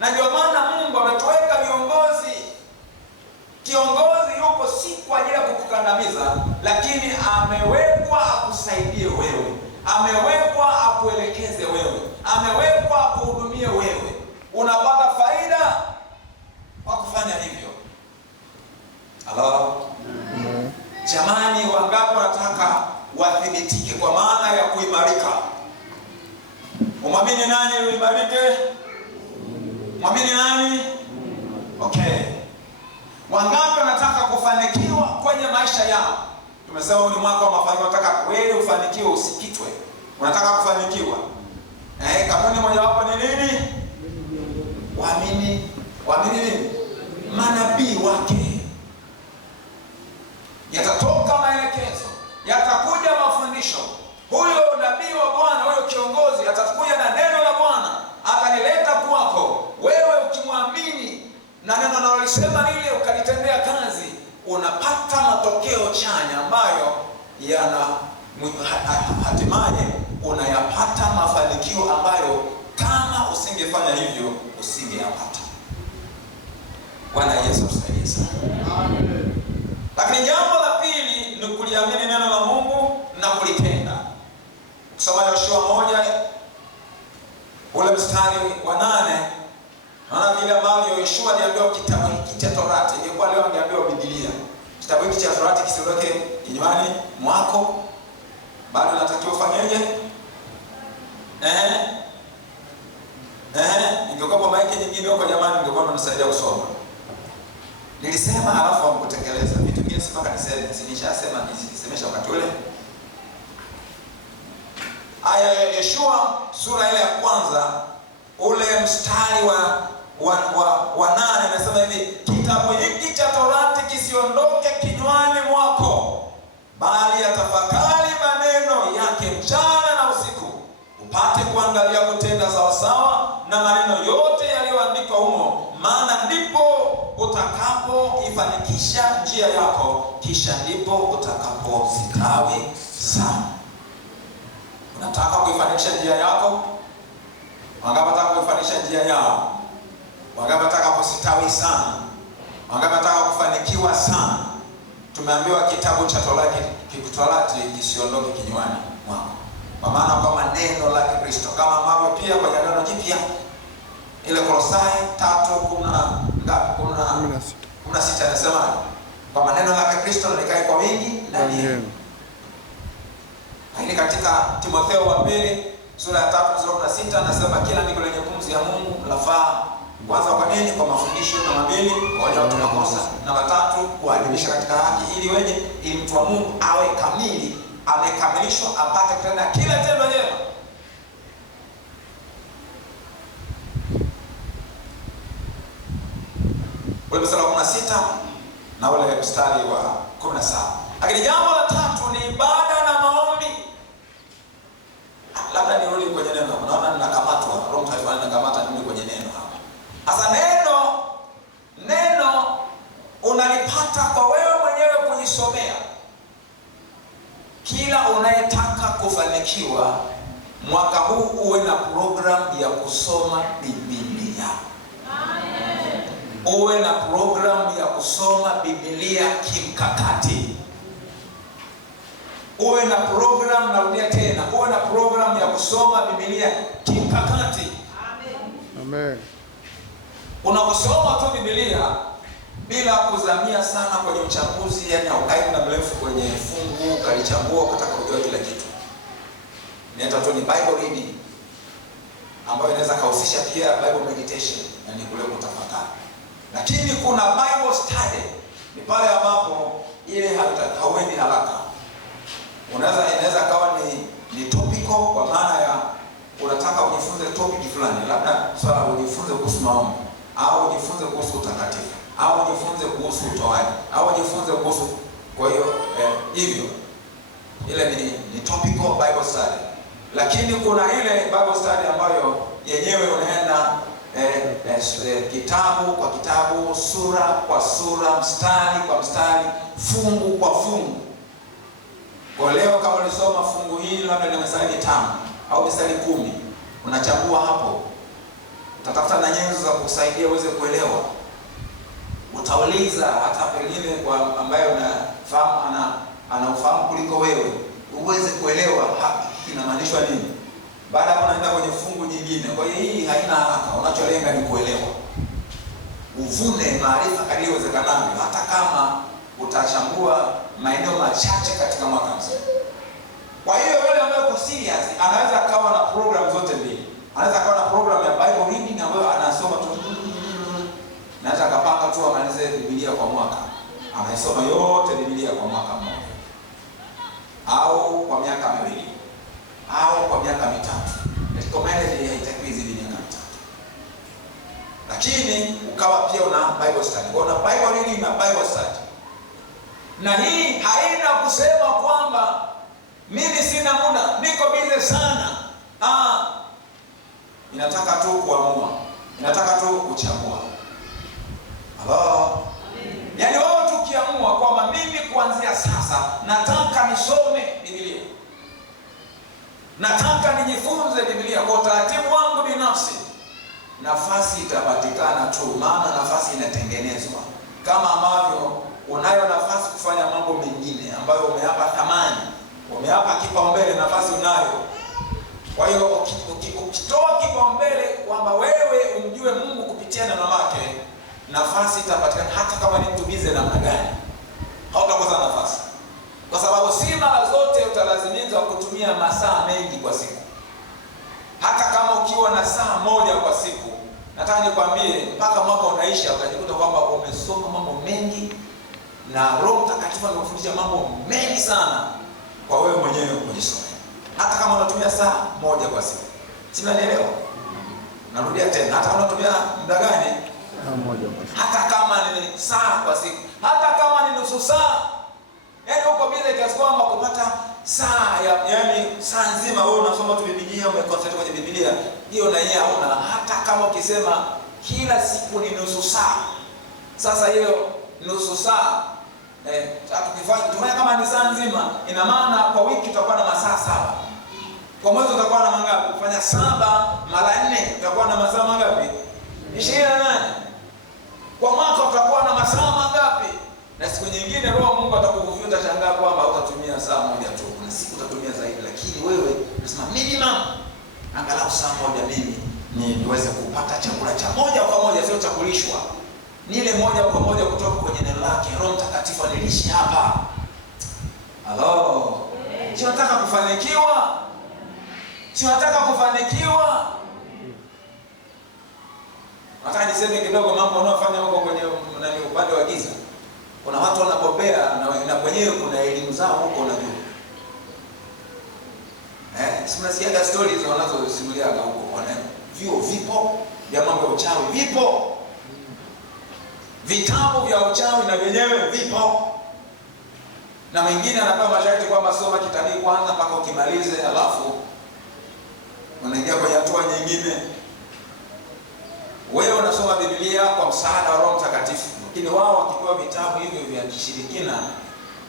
Na ndio maana Mungu ametuweka viongozi. Kiongozi yupo si kwa ajili ya kukukandamiza, lakini amewekwa akusaidie wewe. Amewekwa akuelekeze wewe. Amewekwa akuhudumie wewe. Unapata faida kwa kufanya hivyo. Halo. Jamani, wangapi wanataka wathibitike kwa maana ya kuimarika? Umwamini nani ili uimarike? Mwamini nani? Okay. Wangapi wanataka kufanikiwa kwenye maisha yao? Tumesema huu ni mwaka wa mafanikio. Unataka wewe ufanikiwe, usikitwe. Unataka kufanikiwa. Kanuni moja wapo ni nini? Waamini nini? Manabii wake. Yatatoka maelekezo, yatakuja mafundisho. Huyo nabii wa Bwana, huyo kiongozi atakuja na neno la Bwana, atalileta kwako. Wewe ukimwamini na neno analolisema lile ukalitendea kazi, unapata matokeo chanya ambayo hatimaye unayapata mafanikio ambayo kama usingefanya hivyo usingeyapata. Bwana Yesu atusaidie sana. Amen. Lakini jambo la pili ni kuliamini neno la Mungu na kulitenda. Kusoma Yoshua 1 ule mstari wa 8, naona vile ambavyo Yoshua aliambiwa kitabu hiki cha Torati, ingekuwa leo angeambiwa Biblia. Kitabu hiki cha Torati kisiondoke kinywani mwako, bado natakiwa ufanyeje? Ingekuwa kwa maiki nyingine huko jamani, ingekuwa mnanisaidia kusoma. Nilisema halafu hamkutekeleza. Vitu vingine si mpaka niseme, si nishasema nisemesha wakati ule. Aya ya Yoshua sura ile ya kwanza ule mstari wa 8 inasema hivi: kitabu hiki cha Torati kisiondoke kinywani mwako, bali yatafakari maneno yake mchana na usiku, upate kuangalia kutenda sawasawa na maneno yote yaliyoandikwa humo, maana ndipo utakapoifanikisha njia yako, kisha ndipo utakapositawi sana. Unataka kuifanikisha njia yako? Wangapi wanataka kuifanikisha njia yao? Wangapi wanataka kusitawi sana? Wangapi wanataka kufanikiwa sana? Tumeambiwa kitabu cha Torati kisiondoke kinywani mwako, kwa maana kwamba neno la Kristo, kama ambavyo pia kwenye Agano Jipya ile Kolosai 3:16 anasema kwamba neno la Kristo likae kwa wingi ndani yenu. Lakini katika Timotheo wa pili sura ya 3:16 anasema kila neno lenye pumzi ya Mungu lafaa kwanza kwa nini? Kwa mafundisho, na mabili kwa wale watu makosa, na watatu kuadibisha katika haki, ili mtu wa Mungu awe kamili, amekamilishwa, apate kutenda kila tendo jema. Ule mstari wa 16 na ule mstari wa 17. Lakini jambo la tatu ni ibada na maombi. Labda nirudi kwenye neno. Naona ninakamatwa. Roho Mtakatifu anakamata nirudi kwenye neno hapa. Sasa neno unalipata kwa wewe mwenyewe kujisomea. Kila unayetaka kufanikiwa mwaka huu uwe na program ya kusoma Biblia. Amen. Uwe na program ya kusoma Biblia kimkakati. Uwe na program, narudia tena, uwe na program ya kusoma Biblia kimkakati. Amen. Unaposoma tu Biblia bila kuzamia sana kwenye uchambuzi, yani haukai muda mrefu kwenye fungu ukalichambua ukataka kujua kila kitu. Inaitwa tu ni Bible reading, ambayo inaweza kuhusisha pia Bible meditation, yani kule kutafakari. Lakini kuna Bible study, ni pale ambapo ile hauendi haraka. Inaweza kawa ni topical, kwa maana ya unataka ujifunze topic fulani, labda swala ujifunze kuhusu maombi, au ujifunze kuhusu utakatifu, au ujifunze kuhusu utoaji, au ujifunze kuhusu, kwa hiyo hivyo ile ni topical Bible study. Lakini kuna ile Bible study ambayo yenyewe unaenda kitabu kwa kitabu, sura kwa sura, mstari kwa mstari, fungu kwa fungu. Kwa leo kama ulisoma fungu hili labda ni mstari 5 au mstari 10, unachambua hapo. Utatafuta na nyenzo za kusaidia uweze kuelewa. Utauliza hata pengine kwa ambaye unafahamu anaufahamu kuliko wewe, uweze kuelewa hapa kinamaanishwa nini. Baada hapo unaenda kwenye fungu jingine. Kwa hiyo hii haina haraka, unacholenga ni kuelewa. Uvune maarifa kadri iwezekanavyo, hata kama utachambua maeneo machache katika mwaka mzima. Kwa hiyo yule ambaye yuko serious anaweza akawa na program zote mbili. Anaweza akawa na program ya Bible reading ambayo anasoma tu, na hata akapanga tu amalize Biblia kwa mwaka, anaisoma yote Biblia kwa mwaka mmoja, au kwa miaka miwili, au kwa miaka mitatu. Katika maana haitakiwi zidi miaka mitatu. Lakini ukawa pia una Bible study. Una Bible reading na Bible study. Na hii haina kusema kwamba mimi sina muda, niko busy sana. Inataka tu kuamua. Inataka tu kuchagua. Hello. Yaani wewe tukiamua kwamba mimi kuanzia sasa nataka nisome Biblia, nataka nijifunze Biblia kwa utaratibu wangu binafsi, nafasi itapatikana tu, maana nafasi inatengenezwa. Kama ambavyo unayo nafasi kufanya mambo mengine ambayo umeyapa thamani, umeyapa kipaumbele, nafasi unayo. Kwa hiyo ukitoa kipaumbele kwamba wewe umjue Mungu kupitia neno lake, nafasi itapatikana hata kama ni mtu bize namna gani. Hautakosa nafasi. Kwa sababu si mara zote utalazimika kutumia masaa mengi kwa siku. Hata kama ukiwa na saa moja kwa siku, nataka nikwambie mpaka mwaka unaisha utajikuta kwamba umesoma mambo mengi na Roho Mtakatifu amekufundisha mambo mengi sana kwa wewe mwenyewe kujisomea. Hata kama unatumia saa moja kwa siku. Si unanielewa? Narudia tena, hata kama unatumia muda gani? Saa moja kwa siku. Hata kama ni saa kwa siku, hata kama ni nusu saa. Yaani uko bize kiasi kwamba kupata saa yaani saa nzima wewe unasoma tu Biblia, umeconcentrate kwenye Biblia, hiyo na yeye hauna. Hata kama ukisema kila siku ni nusu saa. Sasa hiyo nusu saa tukifanya kama ni saa nzima, ina maana kwa wiki tutakuwa na masaa 7. Kwa mwezi utakuwa na mangapi? Kufanya 7 mara 4 utakuwa na masaa mangapi? 28. Kwa mwaka utakuwa na masaa mangapi? Na siku nyingine Roho Mungu atakuvuvia, utashangaa kwamba hutatumia saa moja tu. Kuna siku utatumia zaidi, lakini wewe unasema minimum angalau saa moja mimi niweze kupata chakula cha moja kwa moja, sio cha kulishwa. Nile moja kwa moja kutoka kwenye neno lake. Roho Mtakatifu anilishi hapa. Halo. Si unataka kufanikiwa? Si unataka kufanikiwa? Nataka niseme kidogo mambo wanayofanya huko kwenye upande wa giza. Kuna watu wanapopea na kwenyewe kuna elimu zao huko unajua. Si mnasikia stories wanazosimuliaga huko wana vyuo vipo vya mambo ya uchawi vipo. Vitabu vya uchawi na vyenyewe vipo. Na mwingine anapewa masharti kwamba soma kitabu kwanza mpaka ukimalize, alafu unaingia kwenye hatua nyingine. Wewe unasoma Biblia kwa msaada wa Roho Mtakatifu. Lakini wao wakipewa vitabu hivyo vya kishirikina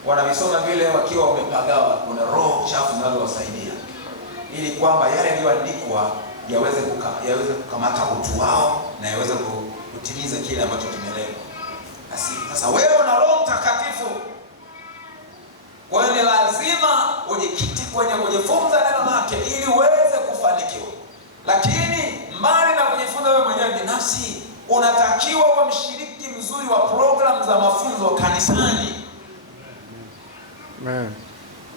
wanavisoma vile wakiwa wamepagawa, kuna roho chafu zinazowasaidia ili kwamba yale yaliyoandikwa yaweze kukamata utu wao na yaweze kutimiza kile ambacho kimelenga. Sasa wewe una Roho Mtakatifu, wewe ni lazima ujikite kwenye kujifunza neno lake ili uweze kufanikiwa. Lakini mbali na kujifunza wewe mwenyewe binafsi, unatakiwa uwe mshiriki mzuri wa program za mafunzo kanisani. Amen.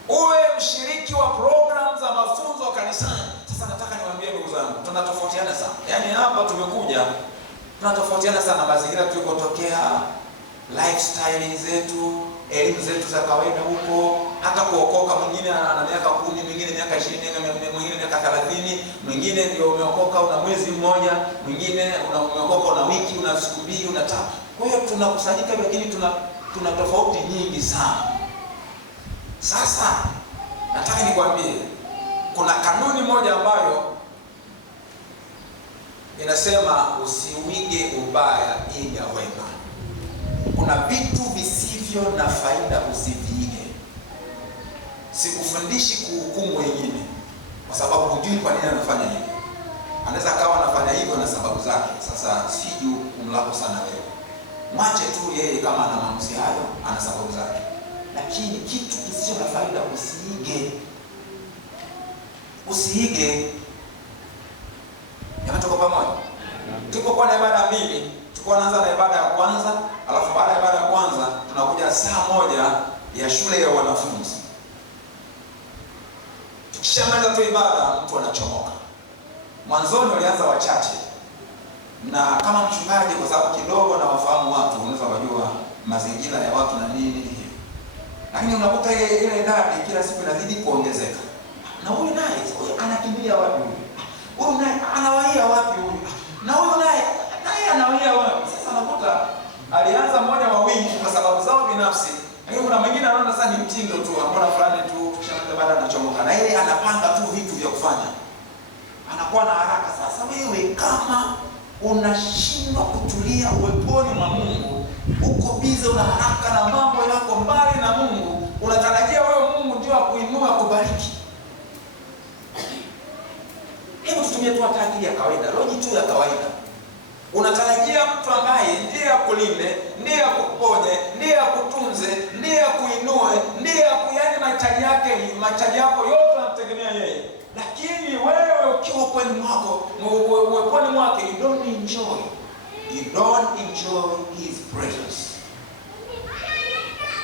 Uwe mshiriki wa program za mafunzo kanisani. Sasa nataka niwaambie ndugu zangu, tunatofautiana sana. Yaani hapa tumekuja tunatofautiana sana, mazingira tulikotokea, lifestyle zetu, elimu zetu za kawaida huko, hata kuokoka. Mwingine ana miaka 10, mwingine miaka 20, mwingine miaka 30, mwingine ndio umeokoka una mwezi mmoja, mwingine umeokoka una wiki, una siku 2, una 3. Kwa hiyo tunakusanyika, lakini tuna tofauti nyingi sana. Sasa nataka nikwambie kuna kanuni moja ambayo inasema usiuige ubaya iga wema. Kuna vitu visivyo na faida usiviige. Sikufundishi kuhukumu wengine kwa sababu hujui kwa nini anafanya hivyo. Anaweza kawa anafanya hivyo na sababu zake. Sasa siju kumlako sana wewe. Mwache tu yeye kama ana maamuzi hayo, ana sababu zake. Lakini kitu kisicho na faida usiige. Usiige. Tuko pamoja. Tuko na ibada mbili. Tunaanza na ibada ya kwanza, alafu baada ya ibada ya kwanza tunakuja saa moja ya shule ya wanafunzi. Tukishamaliza tu ibada mtu anachomoka. Mwanzoni walianza wachache. Na kama mchungaji, kwa sababu kidogo na wafahamu watu, unaweza kujua mazingira ya watu na nini. Lakini unakuta ile idadi kila siku inazidi kuongezeka. Na huyu naye anakimbilia wapi huyu? Huyu naye anawaia wapi huyu? Na huyu naye anawaia wapi? Sasa unakuta alianza mmoja wawili kwa sababu zao binafsi. Lakini kuna mwingine anaona sasa ni mtindo tu, anaona fulani tu kisha baada anachomoka. Na yeye anapanga tu vitu vya kufanya. Anakuwa na haraka. Sasa wewe kama unashindwa kutulia uweponi mwa Mungu, uko bize, una haraka na mambo yako mbali na Mungu, unatarajia wewe Mungu ndio akuinua kubariki. Hebu tutumie tu akili ya kawaida, logic tu ya kawaida. Unatarajia mtu ambaye ndiye akulinde, ndiye akuponye, ndiye akutunze, ndiye akuinue, ndiye yani mahitaji yako yote anategemea yeye. Lakini wewe ukiwa uweponi mwake, you don't enjoy his presence.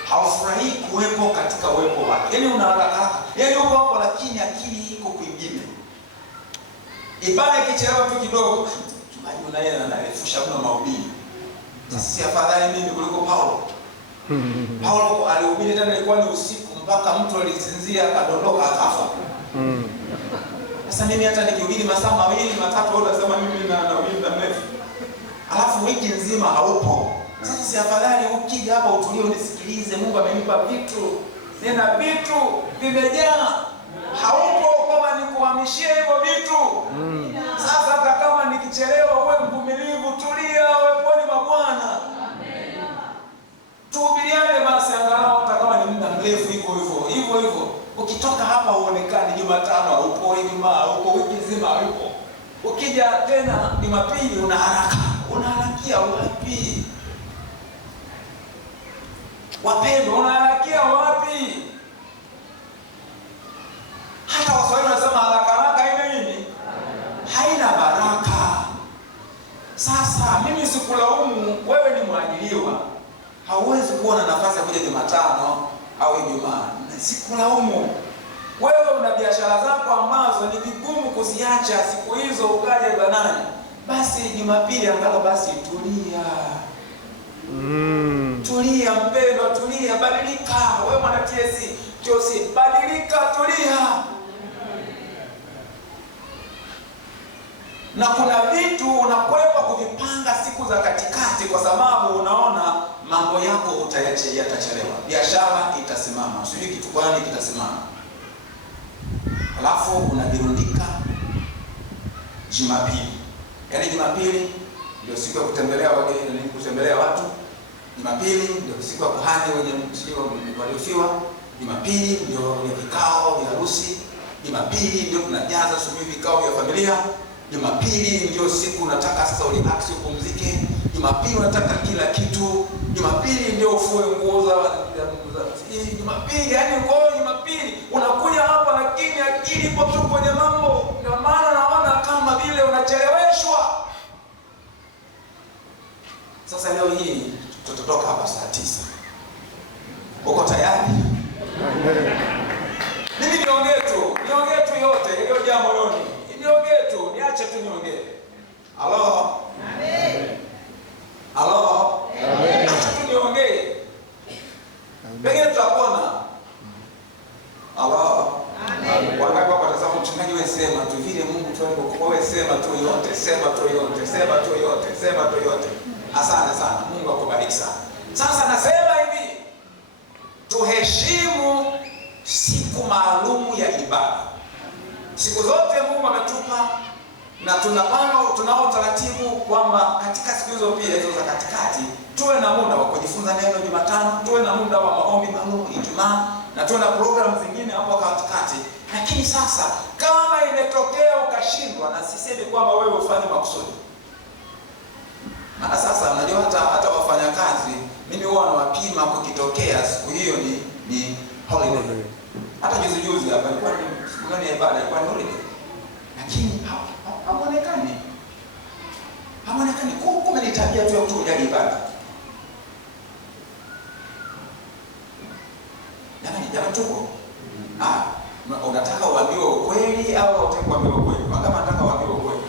Haufurahi kuwepo katika uwepo wake. Yaani una haraka. Yaani uko hapo lakini akili iko kwingine. Ibada ikichelewa tu kidogo, mchungaji unaye anarefusha kuna mahubiri. Sisi afadhali mimi kuliko Paulo. Paulo alihubiri tena ilikuwa ni usiku mpaka mtu alisinzia akadondoka akafa. Sasa mimi hata nikihubiri masaa 2-3 au nasema mimi na muda mrefu. Alafu wiki nzima haupo. Sasa si afadhali ukija hapa utulie unisikilize. Mungu amenipa vitu. Nina vitu vimejaa. Haupo kama nikuhamishie hivyo vitu. Sasa hata kama nikichelewa uwe mvumilivu, tulia uweponi mwa Bwana. Amen. Tuhubiriane basi angalau hata kama ni muda mrefu hivyo. Ukitoka hapa uonekane Jumatano haupo, Ijumaa haupo, wiki nzima haupo. Ukija tena Jumapili unaharakia wapi? Wapendwa, unaharakia wapi? Hata Waswahili wanasema haraka haina nini? Haina baraka. Sasa mimi sikulaumu, wewe ni mwajiriwa. Hauwezi kuwa na nafasi ya kuja Jumatano au Ijumaa. Sikulaumu. Wewe una biashara zako ambazo ni vigumu kuziacha siku hizo ukaja ibadani. Basi Jumapili angalau basi tulia. Tulia mpendwa, tulia, badilika. Wewe mwana TSC, badilika, tulia. Na kuna vitu unakwepa kuvipanga siku za katikati kwa sababu unaona mambo yako yatachelewa. Biashara itasimama, sijui kitu gani kitasimama. Alafu unabirundika Jumapili. Yaani Jumapili ndio siku ya kutembelea wageni, kutembelea watu. Jumapili ndio siku ya kuhani wenye msiba waliofiwa. Jumapili ndio ni vikao vya harusi. Jumapili ndio tunajaza shughuli vikao vya familia. Jumapili ndio siku unataka sasa urelax upumzike. Jumapili unataka kila kitu. Jumapili ndio ufue nguo za Jumapili, yani kwa Jumapili unakuja hapa lakini akili ipo tu kwenye mambo. Ndio maana naona kama vile unacheleweshwa. Sasa leo hii tutatoka hapa saa 9. Uko tayari? Mimi niongee tu yote ile jambo moyoni. Niongee tu, niache tu niongee. Halo? Amen. Halo? Amen. Acha tu niongee. Pengine tutapona. Halo? Amen. Wangapi hapa wanasema mchungaji wewe sema tu vile Mungu tu wewe sema tu yote. Asante sana. Mungu akubariki sana. Sasa nasema hivi, tuheshimu siku maalumu ya ibada. Siku zote Mungu ametupa na tunao taratibu kwamba katika siku hizo pia hizo za katikati tuwe na muda wa kujifunza neno Jumatano, tuwe na muda wa maombi maalum Ijumaa, na tuwe na programu zingine hapo katikati. Lakini sasa kama imetokea ukashindwa, na sisemi kwamba wewe ufanye makusudi. Maana sasa unajua hata wafanyakazi mimi huwa nawapima kukitokea siku hiyo ni holiday. Hata juzi hapa ilikuwa ni siku gani ya ibada, ilikuwa ni holiday. Lakini haonekani. Kumbe ni tabia tu ya kutujali ibada. Jamani tuko. Unataka uambiwe ukweli au unataka kuambiwa ukweli? Kama nataka uambiwe ukweli.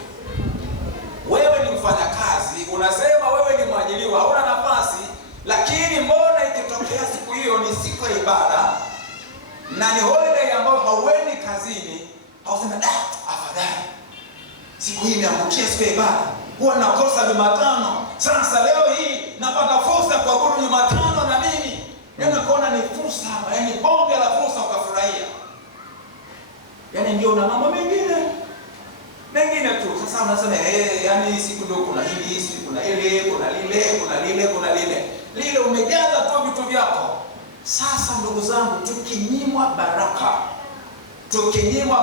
Wewe ni mfanyakazi, unasema wewe ni mwajiriwa, hauna nafasi, lakini mbona ikitokea siku hiyo ni siku ya ibada na ni holiday ambayo hauendi kazini, hausema afadhali siku hii niamkie siku ya ibada, huwa nakosa Jumatano. Sasa leo hii napata fursa kwa kuabudu Jumatano na mimi. Unaona ni fursa, yani bonge la fursa ukafurahia. Yani ndio na mambo mengine tu. Sasa unasema yani siku ndio kuna hili, siku kuna ile, kuna lile. Lile umejaza tu vitu vyako. Sasa ndugu zangu, tukinyimwa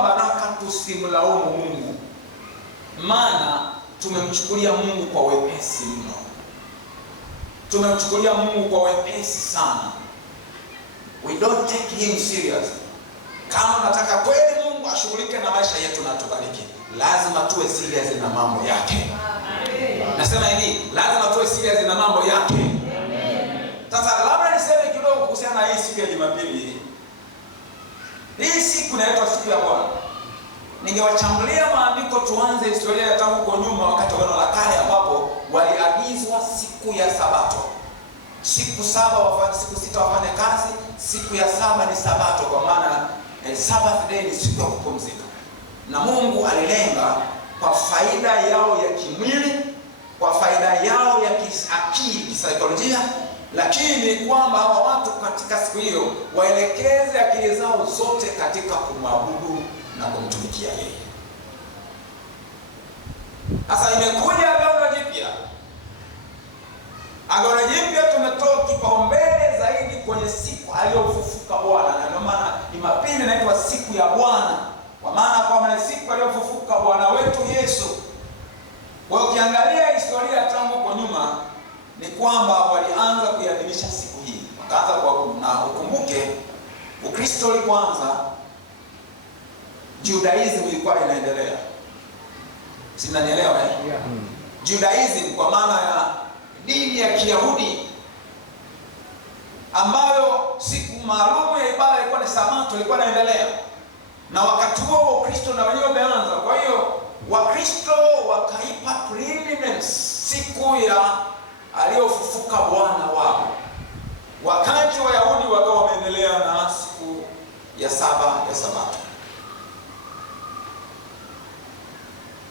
baraka tusimlaumu Mungu. Maana tumemchukulia Mungu kwa wepesi mno. Tumemchukulia Mungu kwa wepesi sana. We don't take him serious. Kama nataka kweli Mungu ashughulike na maisha yetu na tubariki, lazima tuwe serious na mambo yake. Nasema hivi, lazima tuwe serious na mambo yake. Sasa labda niseme kidogo kuhusiana na hii siku ya Jumapili. Hii siku inaitwa siku ya Bwana. Ningewachambulia maandiko, tuanze historia ya tangu kwa nyuma, wakati wa Agano la Kale, ambapo waliagizwa siku ya Sabato. Siku sita wafanye kazi, siku ya saba ni Sabato, kwa maana Sabbath day ni siku ya kupumzika. Na Mungu alilenga kwa faida yao ya kimwili, kwa faida yao ya kiakili, kisaikolojia, lakini kwamba hawa watu katika siku hiyo waelekeze akili zao zote katika kumwabudu na kumtumikia yeye. Sasa imekuja Agano Jipya. Agano Jipya tumetoa kipaumbele zaidi kwenye siku aliyofufuka Bwana, na ndio maana Jumapili inaitwa siku ya Bwana, kwa maana kwamba ni siku aliyofufuka Bwana wetu Yesu. Kwa hiyo ukiangalia historia tangu kwa nyuma ni kwamba walianza kuiadhimisha siku hii, wakaanza kuabudu. Na ukumbuke Ukristo ulipoanza, Judaism ilikuwa inaendelea. Si mnanielewa eh? Yeah. Judaism kwa maana ya dini ya Kiyahudi, ambayo siku maalum ya ibada ilikuwa ni Sabato, ilikuwa inaendelea. Na wakati huo Ukristo na wenyewe umeanza. Kwa hiyo Wakristo wakaipa preeminence siku ya aliyofufuka Bwana wao, wakati Wayahudi wakawa wameendelea na siku ya saba ya Sabato.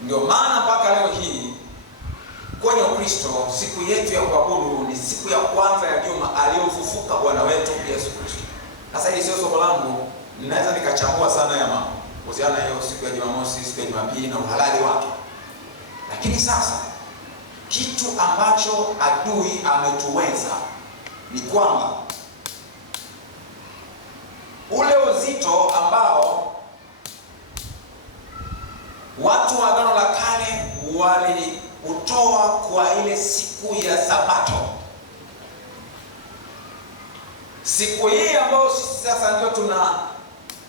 Ndio maana mpaka leo hii kwenye Ukristo siku yetu ya kuabudu ni siku ya kwanza ya juma aliyofufuka Bwana wetu Yesu Kristo. Sasa hili sio somo langu, ninaweza nikachambua sana ya mambo kuhusiana na hiyo siku ya Jumamosi, siku ya Jumapili na uhalali wake. Lakini sasa kitu ambacho adui ametuweza ni kwamba ule uzito ambao watu wa Agano la Kale waliutoa kwa ile siku ya Sabato, siku hii ambayo sisi sasa ndio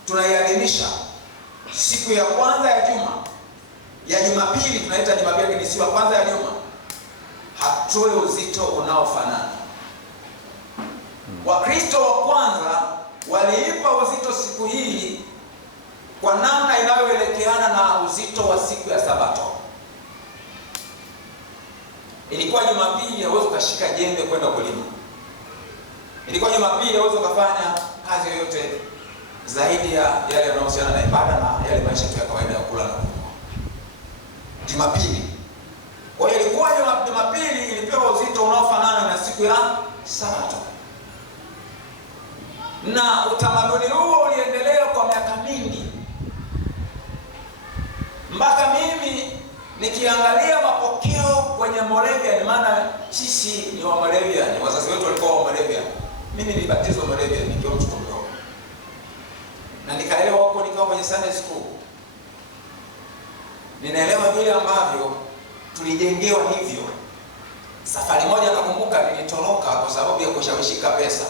tunaiadhimisha, siku ya kwanza ya juma, ya Jumapili tunaita Jumapili, ni siku ya kwanza ya juma, hatoe uzito unaofanana. Wakristo wa kwanza waliipa uzito siku hii kwa namna inayoelekeana na uzito wa siku ya Sabato. Ilikuwa Jumapili hauwezi ukashika jembe kwenda kulima. Ilikuwa Jumapili hauwezi ukafanya kazi yoyote zaidi ya yale yanayohusiana na ibada na yale maisha tu ya kawaida ya kula na kunywa. Jumapili. Kwa hiyo ilikuwa Jumapili ilipewa uzito unaofanana na siku ya Sabato. Na utamaduni huo uliendelea kwa miaka mingi. Mpaka mimi nikiangalia mapokeo kwenye Moravian, maana sisi ni wa Moravian, wazazi wetu walikuwa wa Moravian. Mimi nilibatizwa Moravian nikiwa mtoto mdogo. Na nikaelewa huko nikawa kwenye Sunday school. Ninaelewa vile ambavyo tulijengewa hivyo. Safari moja nakumbuka nilitoroka kwa sababu ya kushawishika pesa.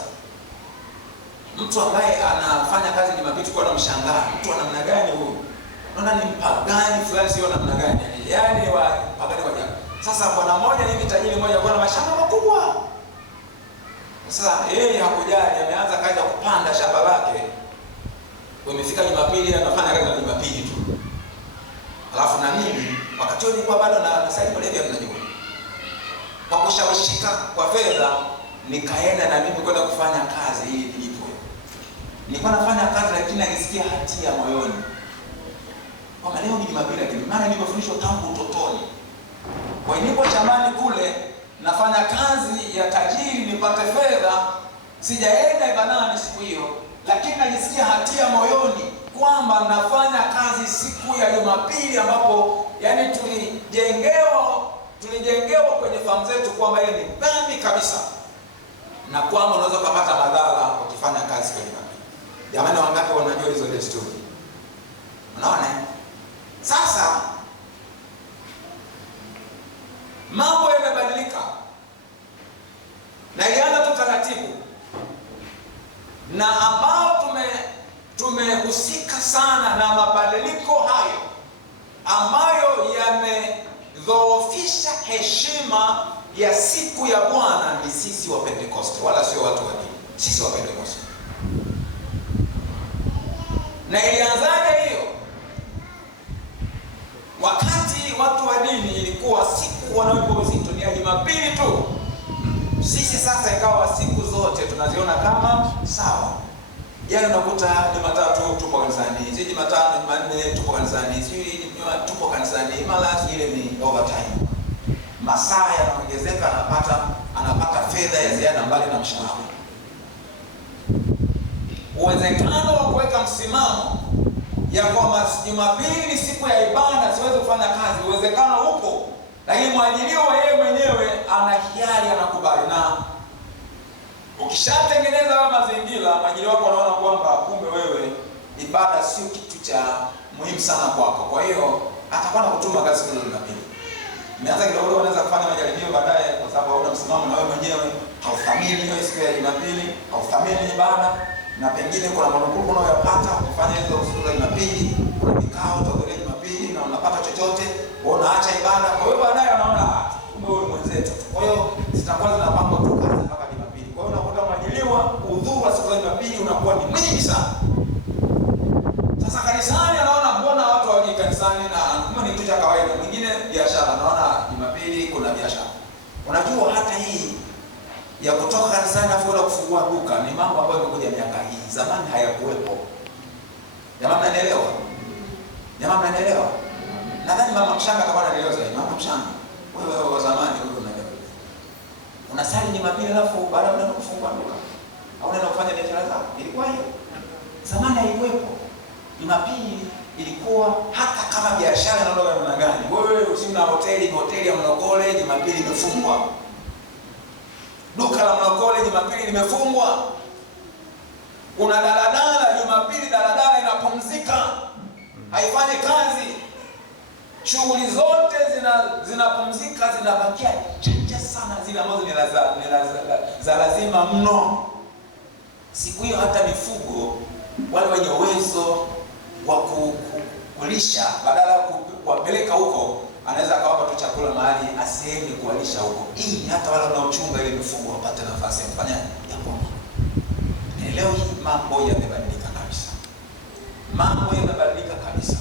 Mtu ambaye anafanya kazi Jumapili kwa namshangaa, mtu wa namna gani huyu? Naona ni mpagani fulani, sio namna gani? Yaani wa pagani wa jana. Sasa bwana mmoja hivi tajiri mmoja kwa na mashamba makubwa. Sasa yeye hakujali, ameanza kazi ya kupanda shamba lake. Umefika Jumapili anafanya kazi ya Jumapili tu. Alafu na mimi wakati huo nilikuwa bado na sasa Moravian mnajua. Kwa kushawishika kwa fedha nikaenda na mimi kwenda kufanya kazi ili nilipwe. Nilikuwa nafanya kazi lakini nilisikia hatia moyoni. Kwa leo ni Jumapili lakini maana nimefundishwa tangu utotoni. Kwa hiyo niko shambani kule nafanya kazi ya tajiri nipate fedha, sijaenda ibadani siku hiyo, lakini najisikia hatia moyoni kwamba nafanya kazi siku ya Jumapili ambapo yani tulijengewa kwenye fahamu zetu kwamba ile ni dhambi kabisa na kwamba unaweza kupata madhara ukifanya kazi kwa Jumapili. Jamani, wangapi wanajua hizo desturi? Unaona? Sasa ambayo yamedhoofisha heshima ya siku ya Bwana ni sisi wa Pentekoste, wala sio watu wa dini. Sisi wa Pentekoste. Na ilianzaje hiyo? Wakati watu wa dini ilikuwa siku wanaoipa uzito ni ya Jumapili tu. Sisi sasa ikawa siku zote tunaziona kama sawa. Yaani unakuta Jumatatu tupo kanisani, si Jumatano, Jumanne tupo kanisani, si tupo kanisani, mara ile ni overtime. Masaa yanaongezeka, anapata fedha ya ziada mbali na mshahara. Uwezekano wa kuweka msimamo ya kwamba Jumapili ni siku ya ibada, siwezi kufanya kazi, uwezekano huko, lakini mwajiriwa yeye mwenyewe ana hiari, anakubali. Na ukishatengeneza mazingira, mwajiriwa wako anaona kwamba kumbe wewe ibada sio kitu cha muhimu sana kwako, kwa hiyo atakuwa kutuma kazi siku za Jumapili. Umeanza kidogo, unaweza kufanya majaribio baadaye, kwa sababu hauna msimamo na wewe mwenyewe, hauthamini hiyo siku ya Jumapili, hauthamini ibada, na pengine kuna marupurupu unayopata ukifanya hizo siku za Jumapili, kuna vikao utaongelea Jumapili na unapata chochote, wewe unaacha ibada. Kwa hiyo baadaye unaona kumbe wewe mwenzetu. Kwa hiyo zitakuwa zinapangwa tu kazi mpaka Jumapili. Kwa hiyo unakuta mwajiliwa udhuru wa siku za Jumapili unakuwa ni mwingi sana. Sasa kanisani anaona mbona watu hawaji kanisani, na kama ni kitu cha kawaida. Mwingine biashara, naona Jumapili kuna biashara. Unajua hata hii ya kutoka kanisani na kwenda kufungua duka ni mambo ambayo yamekuja miaka hii. Zamani hayakuwepo. Jamaa mnaelewa? Jamaa mnaelewa? Nadhani mama mshanga kama anaelewa zaidi. Mama mshanga, wewe wa zamani wewe unaelewa. Unasali Jumapili alafu baada ya kufungua duka au unaenda kufanya biashara zako. Ilikuwa hiyo. Zamani haikuwepo. Jumapili ilikuwa hata kama biashara inaondoka namna gani. Wewe usina hoteli ya Mlokole Jumapili imefungwa. Duka la Mlokole Jumapili limefungwa. Kuna daladala Jumapili, daladala inapumzika, haifanyi kazi. Shughuli zote zinapumzika, zinabakia chache sana zile ambazo ni za lazima mno. Siku hiyo hata mifugo wale wenye uwezo wa kulisha, badala ya kuwapeleka huko, anaweza akawapa tu chakula mahali, asiende kuwalisha huko, ili hata wale wanaochunga ile mifugo wapate nafasi ya kufanya jambo. Leo hii mambo yamebadilika kabisa. Mambo yamebadilika kabisa.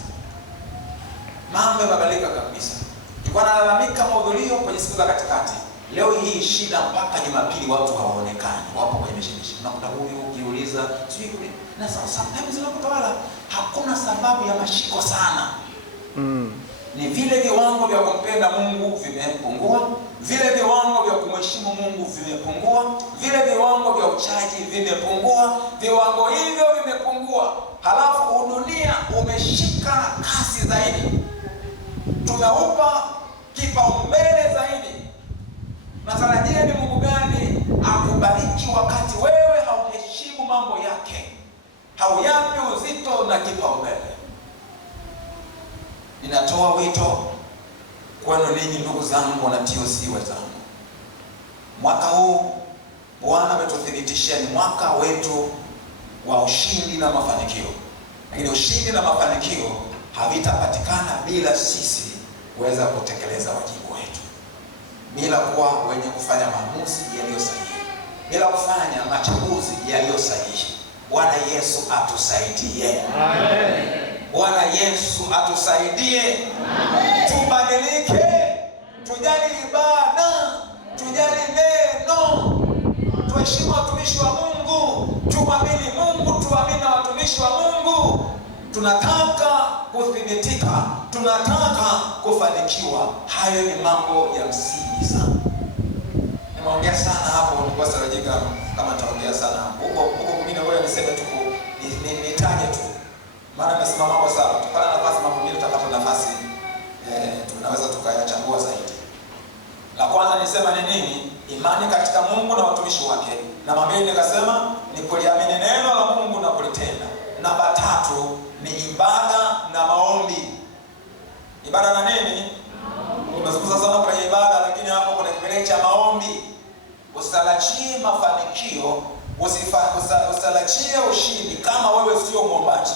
Mambo yamebadilika kabisa. Tulikuwa tunalalamika mahudhurio kwenye siku za katikati. Leo hii shida mpaka Jumapili watu hawaonekani, wapo kwenye mishemishe. Unakuta huyu ukiuliza sijui kule, na sometimes zinakutawala, hakuna sababu ya mashiko sana. Ni vile viwango vya kumpenda Mungu vimepungua, vile viwango vya kumheshimu Mungu vimepungua, vile viwango vya uchaji vimepungua, viwango hivyo vimepungua. Halafu dunia umeshika kasi zaidi, tumeupa kipaumbele zaidi. Natarajia ni Mungu gani akubariki wakati wewe hauheshimu mambo yake, hauyapi uzito na kipaumbele. Ninatoa wito kwenu ninyi ndugu zangu na TOC wenzangu. Mwaka huu Bwana ametuthibitishia ni mwaka wetu wa ushindi na mafanikio. Lakini ushindi na mafanikio havitapatikana bila sisi kuweza kutekeleza wajibu wetu, bila kuwa wenye kufanya maamuzi yaliyo sahihi, bila kufanya machaguzi yaliyo sahihi. Bwana Yesu atusaidie. Amen. Bwana Yesu atusaidie. Amen. Tubadilike, tujali ibada, tujali neno, tuheshimu watumishi wa Mungu, tuamini Mungu, tuamini watumishi wa Mungu. Tunataka kuthibitika, tunataka kufanikiwa. Hayo ni mambo ya msingi sana. Nimeongea sana hapo, nilikuwa sitarajia kama nitaongea sana hapo. Huko mwingine wewe niseme tu, nitaje tu. Maana nimesimama kwa sababu tupata nafasi, mambo mengine tutapata nafasi tunaweza tukayachambua zaidi. La kwanza nisema ni nini? Imani katika Mungu na watumishi wake. Namba 2 nikasema ni kuliamini neno la Mungu na kulitenda. Namba 3 ni ibada na maombi. Ibada na nini? Tumezungumza sana kwenye ibada, lakini hapo kuna kipengele cha maombi. Usitarajie mafanikio, usitarajie ushindi kama wewe sio mwombaji.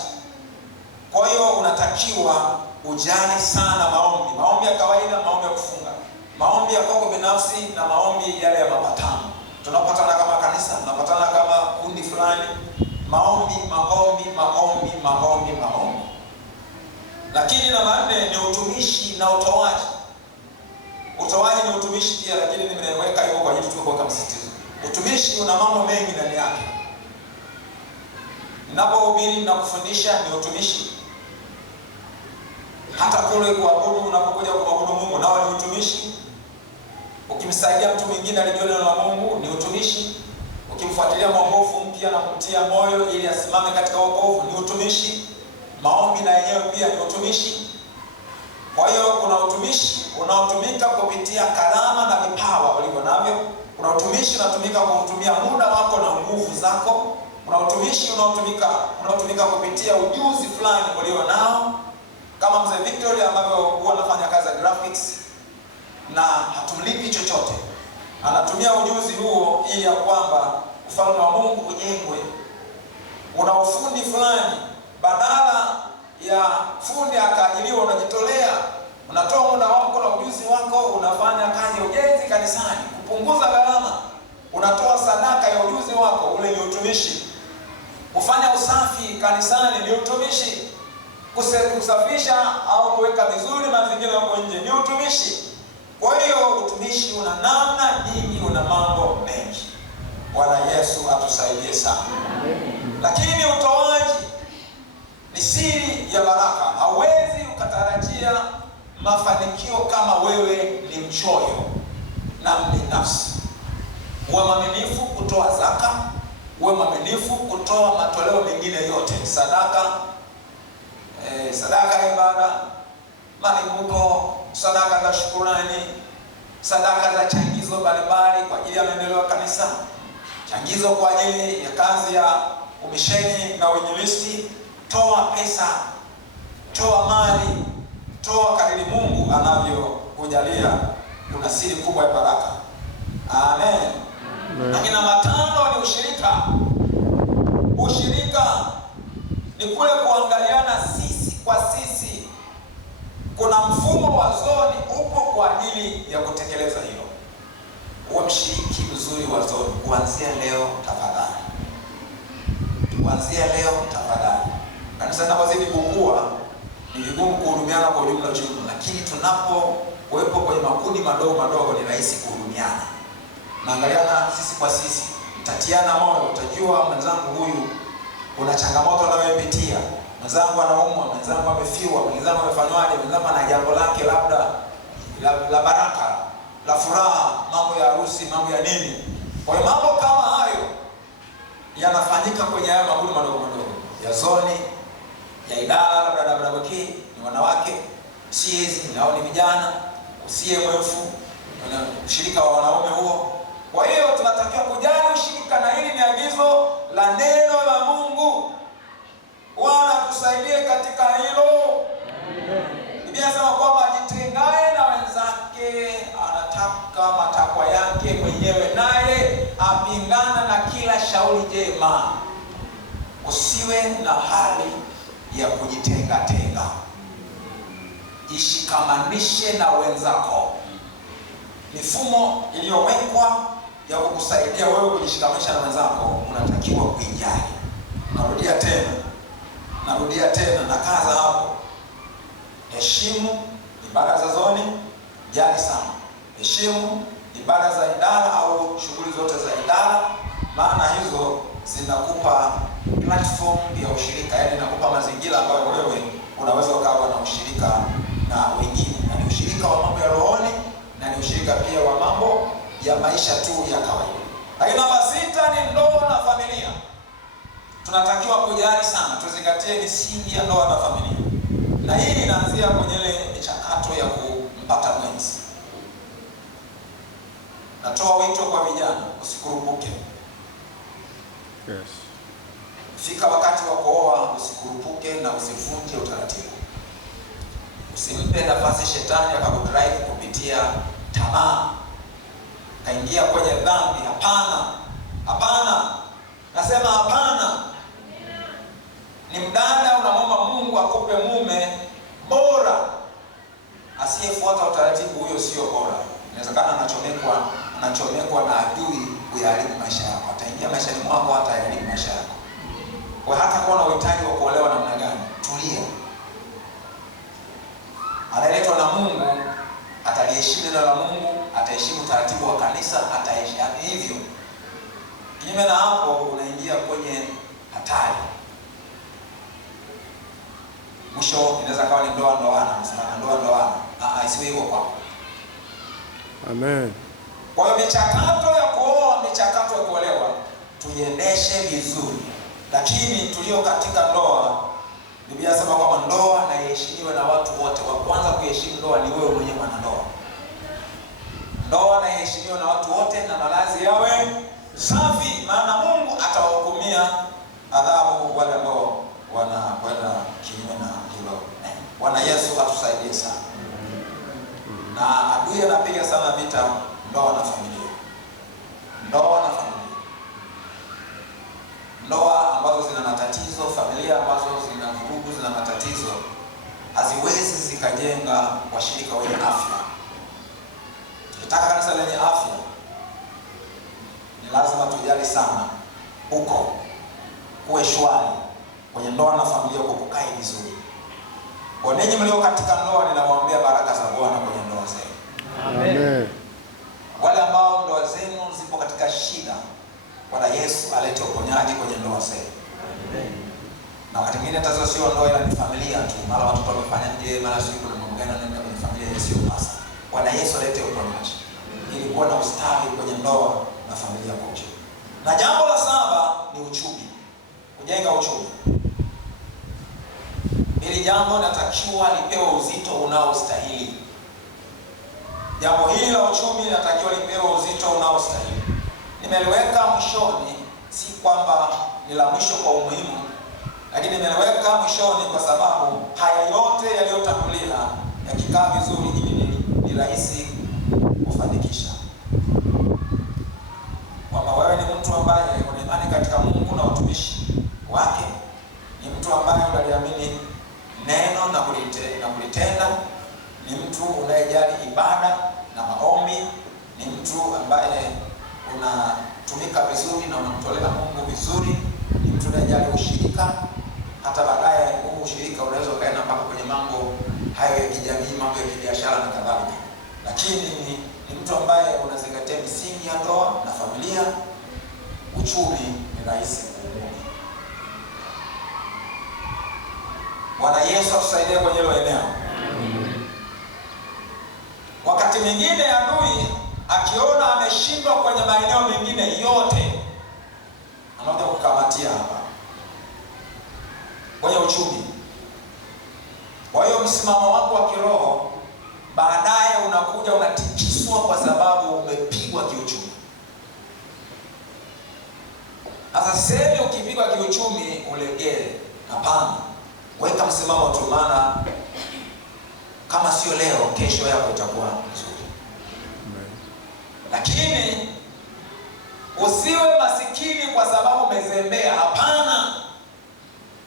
Kwa hiyo unatakiwa ujali sana maombi, maombi ya kawaida, maombi ya kufunga, maombi ya kwako binafsi na maombi yale ya mapatano. Tunapatana kama kanisa, tunapatana kama kundi fulani, maombi, maombi, maombi, maombi, maombi. Lakini namba 4 ni utumishi na utoaji. Utoaji ni utumishi pia, lakini nimeweka hivyo kwa ajili tu kuweka msisitizo. Utumishi una mambo mengi ndani yake. Ninapohubiri na kufundisha ni utumishi. Hata kule kuabudu, unapokuja kumwabudu Mungu nao ni utumishi. Ukimsaidia mtu mwingine alijue neno la Mungu ni utumishi. Ukimfuatilia mwongofu mpya na kumtia moyo ili asimame katika wokovu ni utumishi. Maombi na yenyewe pia ni utumishi. Kwa hiyo kuna utumishi unaotumika kupitia karama na vipawa ulivyo navyo. Kuna utumishi unatumika kutumia muda wako na nguvu zako. Kuna utumishi unaotumika kupitia ujuzi fulani ulio nao, kama mzee Victoria ambavyo huwa anafanya kazi ya graphics na hatumlipi chochote. Anatumia ujuzi huo ili ya kwamba ufalme wa Mungu ujengwe. Una ufundi fulani, badala ya fundi akaajiriwa, unajitolea, unatoa muda wako na ujuzi wako, unafanya kazi ya ujenzi kanisani kupunguza gharama, unatoa sadaka ya ujuzi wako, ule ni utumishi. Kufanya usafi kanisani ni utumishi. Kusafisha au kuweka vizuri mazingira yako nje ni utumishi. Kwa hiyo utumishi una namna nyingi, una mambo mengi. Bwana Yesu atusaidie sana. Lakini utoaji ni siri ya baraka. Hauwezi ukatarajia mafanikio kama wewe ni mchoyo na mbinafsi. Uwe mwaminifu kutoa zaka, uwe mwaminifu kutoa matoleo mengine yote, sadaka ya ibada, malimbuko, sadaka za shukrani, sadaka za changizo mbalimbali kwa ajili ya maendeleo ya kanisa, changizo kwa ajili ya kazi ya umisheni na uinjilisti. Toa pesa, toa mali, toa kadiri Mungu anavyokujalia. Kuna siri kubwa ya baraka. Amen. Lakini namba 5 ni ushirika. Ushirika ni kule kuangaliana sisi kwa sisi. Kuna mfumo wa zoni upo kwa ajili ya kutekeleza hilo. Uwe mshiriki mzuri wa zoni. Kuanzia leo tafadhali. Kuanzia leo tafadhali. Kanisa linapozidi kukua ni vigumu kuhudumiana kwa ujumla, lakini tunapokuwepo kwenye makundi madogo ni rahisi kuhudumiana. Naangaliana sisi kwa sisi, mtatiana moyo, utajua mwenzangu huyu kuna changamoto anayopitia, mwenzangu anaumwa, mwenzangu amefiwa, mwenzangu amefanywaje, mwenzangu ana jambo lake labda la baraka, la furaha, mambo ya harusi, mambo ya nini. Kwa hiyo mambo kama hayo yanafanyika kwenye haya makundi madogo ya zoni, ya idara, labda ni wanawake, CAs nao ni vijana, CMF ushirika wa wanaume huo. Kwa hiyo tunatakiwa kujali ushirika, na hili ni agizo la neno la Mungu. Bwana tusaidie katika hilo. Biblia inasema kwamba ajitengae na wenzake anataka matakwa yake mwenyewe, naye apingana na kila shauri jema. Usiwe na hali ya kujitenga. Jishikamanishe na wenzako. Mifumo iliyowekwa ya kukusaidia wewe kujishikamanisha na wenzako unatakiwa kuijali. Narudia tena na kaza hapo. Heshimu ibada za zoni, jali sana. Heshimu ibada za idara au shughuli zote za idara, maana hizo zinakupa platform ya ushirika, yaani inakupa mazingira ambayo wewe unaweza ukawa na ushirika na wengine, na ni ushirika wa mambo ya rohoni na ni ushirika pia wa mambo ya maisha tu ya kawaida. Lakini namba 6 ni ndoa na familia. Tunatakiwa kujali sana, tuzingatie misingi ya ndoa na familia, na hii inaanzia kwenye ile michakato ya kumpata mwenzi. Natoa wito kwa vijana, usikurupuke. Yes. Fika wakati wa kuoa, usikurupuke na usivunje utaratibu. Usimpe nafasi shetani akakudrive kupitia tamaa, kaingia kwenye dhambi. Hapana. Nasema hapana. Ni mdada unamwomba Mungu akupe mume bora. Asiyefuata utaratibu, huyo sio bora. Inawezekana anachomekwa na adui kuyaharibu maisha yako. Ataingia maishani mwako, hata yaharibu maisha yako. Kwa hata kuwa na uhitaji wa kuolewa namna gani, tulia. Anayeletwa na Mungu ataliheshimu neno la Mungu, ataheshimu taratibu wa kanisa, ataheshimu hivyo. Kinyume na hapo, unaingia kwenye hatari. Mwisho inaweza kawa ni ndoana, nasema ndoana. Isiwe hivyo kwako. Amen. Kwa hiyo michakato ya kuoa, michakato ya kuolewa tuiendeshe vizuri. Lakini tulio katika ndoa, Biblia inasema kwamba ndoa na iheshimiwe na watu wote. Wa kwanza kuheshimu ndoa ni wewe mwenyewe mwanandoa. Ndoa na iheshimiwe na watu wote, na malazi yawe safi, maana Mungu atawahukumia adhabu wale ambao wanakwenda kinyume na hilo. Bwana Yesu atusaidie sana. Na adui anapiga sana vita ndoa na familia. Ndoa na familia. Ndoa ambazo zina matatizo, familia ambazo zina vurugu, zina matatizo, haziwezi zikajenga washirika wenye afya. Tukitaka kanisa lenye afya, ni lazima tujali sana huko kuwe shwari kwenye ndoa na familia, kwa kukae vizuri. Kwa ninyi mlio katika ndoa, ninawaombea baraka za Bwana kwenye ndoa zenu. Amen. Wale ambao ndoa zenu zipo katika shida, Bwana Yesu alete uponyaji kwenye ndoa zenu. Amen. Na wakati mwingine tatizo sio ndoa, ila ni familia tu. Mara watoto wamefanyaje, mara sio kuna mambo gani yanaenda kwenye familia sio pasa. Bwana Yesu alete uponyaji ili kuwa na ustawi kwenye ndoa na familia kwa ujumla. Na jambo la 7 ni uchumi. Kujenga uchumi. Hili jambo natakiwa lipewe uzito unaostahili. Jambo hili la uchumi linatakiwa lipewe uzito unaostahili. Nimeliweka mwishoni, si kwamba ni la mwisho kwa umuhimu, lakini nimeliweka mwishoni kwa sababu haya yote yaliyotangulia yakikaa vizuri, hivi ni rahisi kufanikisha. Kwamba wewe ni mtu ambaye una imani katika Mungu na utumishi wake, ni mtu ambaye unaliamini neno na kulitenda, ni mtu unayejali ibada na maombi, ni mtu ambaye unatumika vizuri na unamtolea Mungu vizuri, ni mtu unayejali ushirika. Hata baadaye huu ushirika unaweza kaenda mpaka kwenye mambo hayo ya kijamii, mambo ya kibiashara na kadhalika. Lakini ni mtu ambaye unazingatia misingi ya ndoa na familia. Uchumi ni rahisi kuumudu. Bwana Yesu atusaidie kwenye hilo eneo. Wakati mwingine adui akiona ameshindwa kwenye maeneo mengine yote, anakuja kukamatia hapa kwenye uchumi. Kwa hiyo msimamo wako wa kiroho baadaye unakuja unatikiswa kwa sababu umepigwa kiuchumi. Sasa sisemi ukipigwa kiuchumi ulegee, hapana. Weka msimamo tu, maana kama sio leo, kesho yako itakuwa nzuri. Lakini usiwe masikini kwa sababu umezembea, hapana.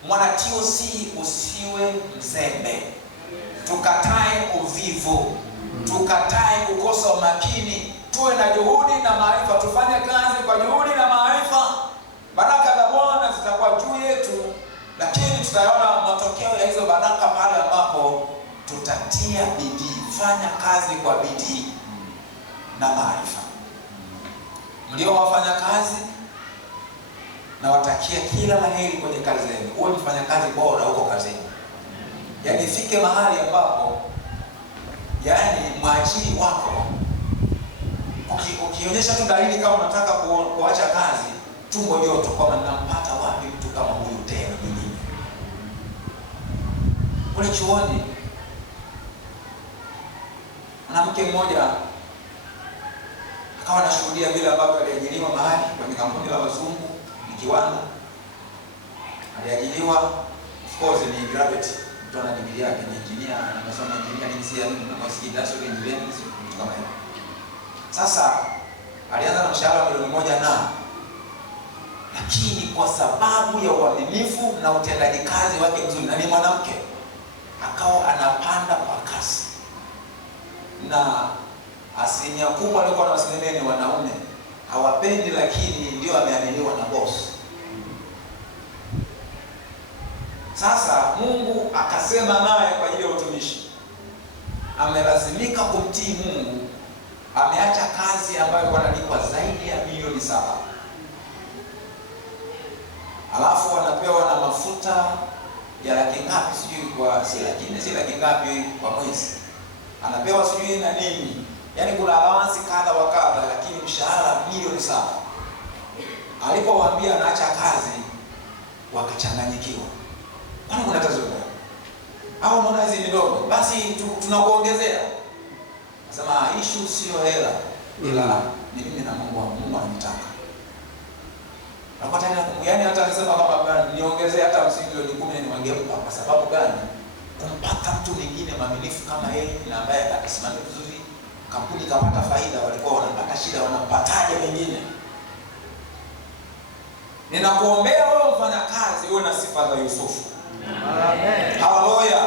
Mwanatio si usiwe mzembe. Tukatae uvivu, tukatae kukosa umakini, tuwe na juhudi na maarifa, tufanye kazi kwa juhudi na maarifa. Baraka za Bwana zitakuwa juu yetu, lakini tutaona matokeo ya hizo baraka pale ambapo tutatia bidii. Fanya kazi kwa bidii na maarifa. Mlio wafanya kazi, na watakia kila laheri kwenye kazi zenu. Uwe mfanya kazi bora huko kazini. Yaani ifike mahali ambapo mwajiri wako ukionyesha tu dalili kama unataka kuacha kazi, tumbo joto kwamba ninampata wapi mtu kama huyu tena mwingine. Kule chuoni mwanamke mmoja akawa anashuhudia vile ambavyo aliajiriwa mahali kwenye kampuni la wazungu, ni kiwanda. Aliajiriwa, of course ni graduate, mtu ana degree yake, ni engineer, anasoma engineering na industrial engineering kama hiyo. Sasa alianza na mshahara wa $1,000,000 lakini kwa sababu ya uaminifu na utendaji kazi wake mzuri, na ni mwanamke, akawa anapanda kwa kasi, na asilimia kubwa alikuwa anawasimamia ni wanaume, hawapendi, lakini ndio ameaminiwa na boss. Sasa Mungu akasema naye kwa ajili ya utumishi, amelazimika kumtii Mungu, ameacha kazi ambayo wanalipwa zaidi ya milioni 7, alafu wanapewa na mafuta ya laki ngapi sijui, kwa si laki 4 si laki ngapi kwa mwezi, anapewa sijui na nini, yaani kuna allowance kadha wa kadha, lakini mshahara milioni 7. Alipowaambia anaacha kazi, wakachanganyikiwa. Kwani kuna tatizo gani? Au unaona hizi ni ndogo, basi tunakuongezea. Nasema issue sio hela, ila ni mimi na Mungu ananitaka. Napata yaani hata anasema kama niongezee hata milioni 10 niwangempa. Kwa sababu gani? Kumpata mtu mwingine mwaminifu kama yeye na ambaye atasimamia vizuri, kampuni kapata faida, walikuwa wanapata shida, wanampataje wengine? Ninakuombea wewe mfanyakazi uwe na sifa za Yusufu. Amen. Haleluya.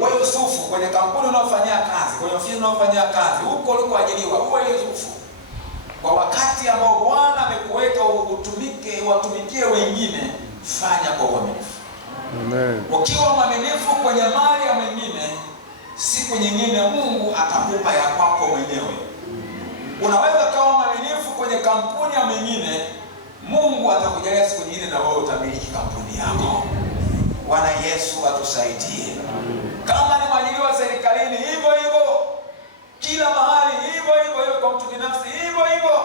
Wewe Yusufu kwenye kampuni unayofanyia kazi, kwenye ofisi unayofanyia kazi, huko ulikoajiriwa, uwe Yusufu. Kwa wakati ambao Bwana amekuweka watumikie wengine, fanya kwa uaminifu. Amen. Ukiwa mwaminifu kwenye mali ya mwingine, siku nyingine Mungu atakupa ya kwako mwenyewe. Unaweza kuwa mwaminifu kwenye kampuni ya mwingine, Mungu atakujalia siku nyingine na wewe utamiliki kampuni yako. Bwana Yesu atusaidie. Kama ni mwajiriwa serikalini, hivyo hivyo. Kila mahali hivyo hivyo, kwa mtu binafsi hivyo hivyo.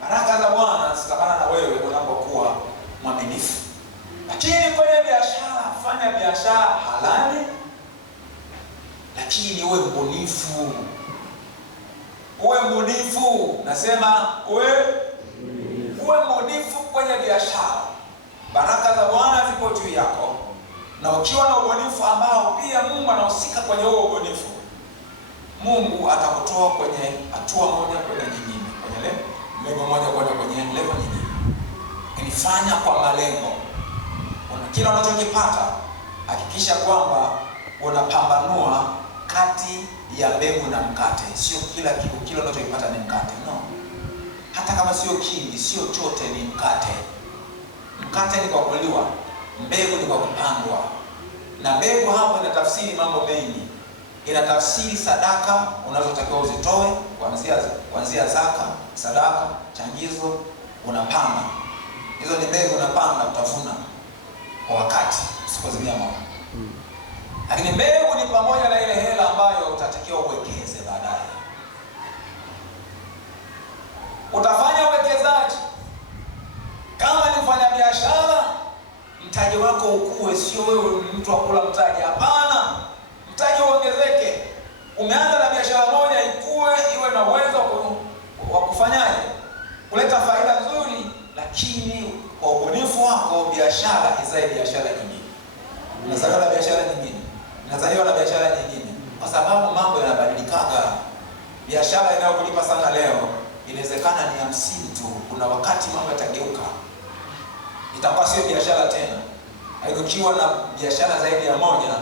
Baraka za Bwana zitabana na wewe unapokuwa mwaminifu. Lakini kwenye biashara, fanya biashara halali, lakini uwe mbunifu. Uwe mbunifu. Nasema uwe mbunifu kwenye biashara. Baraka za Bwana zipo juu yako. Na ukiwa na ubunifu ambao pia Mungu anahusika kwenye huo ubunifu, Mungu atakutoa kwenye hatua moja kwenda nyingine, kwenye level moja kwenda kwenye level nyingine. Unifanya kwa malengo. Kila unachokipata, hakikisha kwamba unapambanua kati ya mbegu na mkate. Sio kila unachokipata ni mkate. No. Hata kama sio kingi, sio chote ni mkate. Mkate ni kwa kuliwa, mbegu ni kwa kupandwa. Na mbegu hapo inatafsiri mambo mengi. Inatafsiri sadaka unazotakiwa uzitoe, kuanzia zaka, sadaka, changizo, unapanda. Hizo ni mbegu unapanda, utavuna kwa wakati, usipozimia moto. Lakini mbegu ni pamoja na ile hela ambayo utatakiwa uwekeze baadaye. Utafanya uwekezaji. Kama ni mfanya biashara, mtaji wako ukue, sio wewe mtu akula mtaji. Hapana, mtaji uongezeke. Umeanza na biashara moja, ikue, iwe na uwezo wa kufanyaje, kuleta faida nzuri, lakini kwa ubunifu wako biashara izae biashara nyingine. Unazaliwa na biashara nyingine. Unazaliwa na biashara nyingine. Kwa sababu mambo yanabadilikaga. Biashara inayokulipa sana leo inawezekana ni 50 tu. Kuna wakati mambo yatageuka. Itakuwa sio biashara tena. Haikiwa na biashara zaidi ya moja,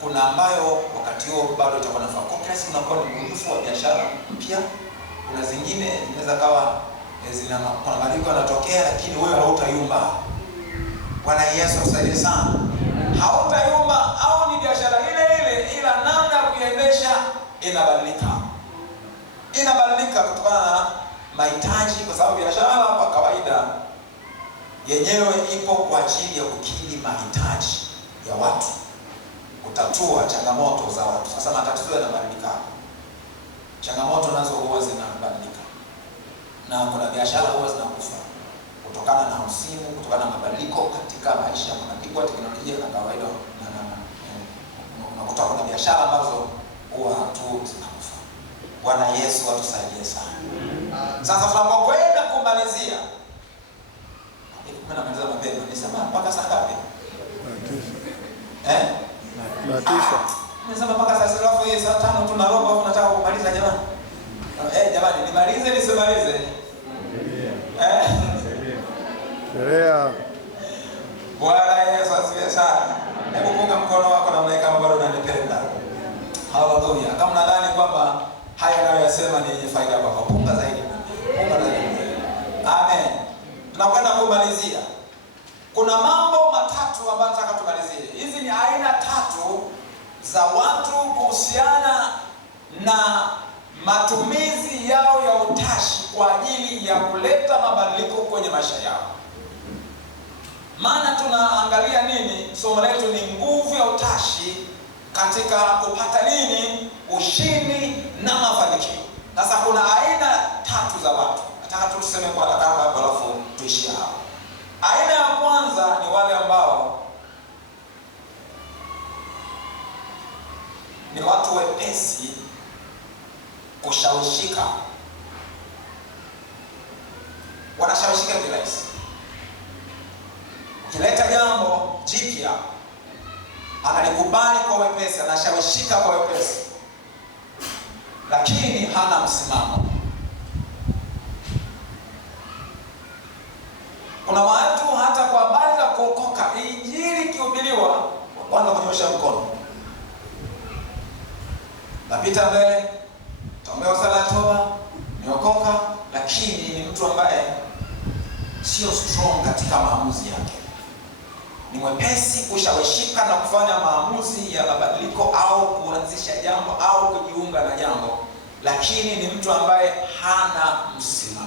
kuna ambayo wakati huo bado itakuwa nafaa. Kwa kiasi unakuwa ni ubunifu wa biashara mpya. Kuna zingine zinaweza kawa kuna mabadiliko yanatokea, lakini wewe hautayumba. Bwana Yesu asaidie sana. Hautayumba, au ni biashara ile ile, ila namna ya kuiendesha inabadilika. Inabadilika kutokana na mahitaji, kwa sababu biashara kwa kawaida yenyewe ipo kwa ajili ya kukidhi mahitaji ya watu, kutatua changamoto za watu. Sasa matatizo yanabadilika. Changamoto nazo huwa zinabadilika. Na kuna biashara huwa zinakufa kutokana na msimu, kutokana na mabadiliko katika maisha, mabadiliko ya teknolojia na kawaida, na kutoka na biashara ambazo huwa tu zinakufa. Bwana Yesu atusaidie sana. Sasa tunapokwenda kumalizia, namaliza mapema, nisema mpaka saa ngapi? Na 9. Nisema mpaka saa 3 saa 5 tunaroba, tunataka kumaliza jamani. Jamani, nimalize nisimalize? Yeah. Bwana Yesu asifiwe sana. Hebu punga mkono wako namna hii kama bado unanipenda. Haleluya. Kama nadhani kwamba haya ninayoyasema ni yenye faida kwako, punga zaidi. Punga zaidi. Amen. Tunakwenda kumalizia. Kuna mambo matatu ambayo nataka tumalizie. Hizi ni aina tatu za watu kuhusiana na matumizi yao ya utashi kwa ajili ya kuleta mabadiliko kwenye maisha yao. Maana tunaangalia nini? Somo letu ni nguvu ya utashi katika kupata nini? Ushindi na mafanikio. Sasa kuna aina tatu za watu. Nataka tuseme kwa haraka hapo alafu tuishie hapo. Aina ya kwanza ni wale ambao ni watu wepesi kushawishika. Wanashawishika kirahisi. Ukileta jambo jipya, analikubali kwa wepesi, anashawishika kwa wepesi, lakini hana msimamo. Kuna watu hata kwa habari za kuokoka, injili ikihubiriwa, kwanza kunyosha mkono, napita mbele, taombea sala ya toba, niokoka, lakini ni mtu ambaye sio strong katika maamuzi yake. Ni mwepesi kushawishika na kufanya maamuzi ya mabadiliko au kuanzisha jambo au kujiunga na jambo, lakini ni mtu ambaye hana msimamo.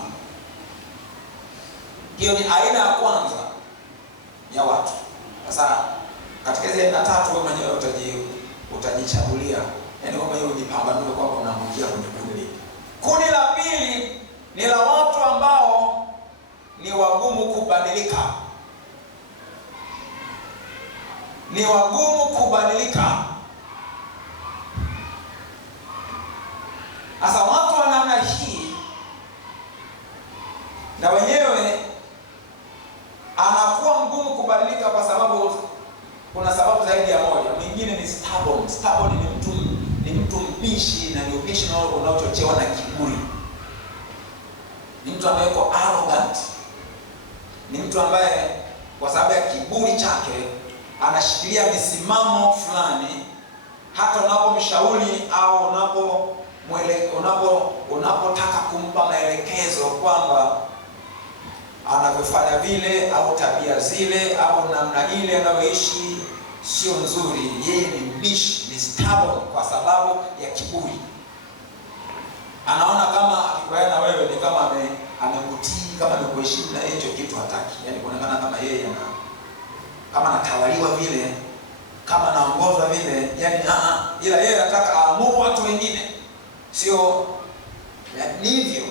Hiyo ni aina ya kwanza ya watu. Sasa katika hizo aina tatu wewe mwenyewe utajichagulia, yaani wewe mwenyewe ujipambanue kwamba unaangukia kwenye kundi. Kundi la pili ni la watu ambao ni wagumu kubadilika. Ni wagumu kubadilika. Sasa watu wa namna hii na wenyewe anakuwa mgumu kubadilika kwa sababu kuna sababu zaidi ya moja. Mwingine ni stubborn. Stubborn ni mtu mbishi, na ni ubishi unaochochewa na kiburi. Ni mtu ambaye yuko arrogant. Ni mtu ambaye kwa sababu ya kiburi chake anashikilia misimamo fulani, hata unapomshauri au unapotaka kumpa maelekezo kwamba anavyofanya vile au tabia zile au namna ile anayoishi sio nzuri, yeye ni mbishi, ni stubborn kwa sababu ya kiburi. Anaona kama akikubaliana na wewe ni kama amekutii, kama amekuheshimu, na hicho kitu hataki. Yaani kuonekana kama yeye kama anatawaliwa vile, kama anaongozwa vile, yani ila yeye anataka aamue watu wengine. Sio ni hivyo.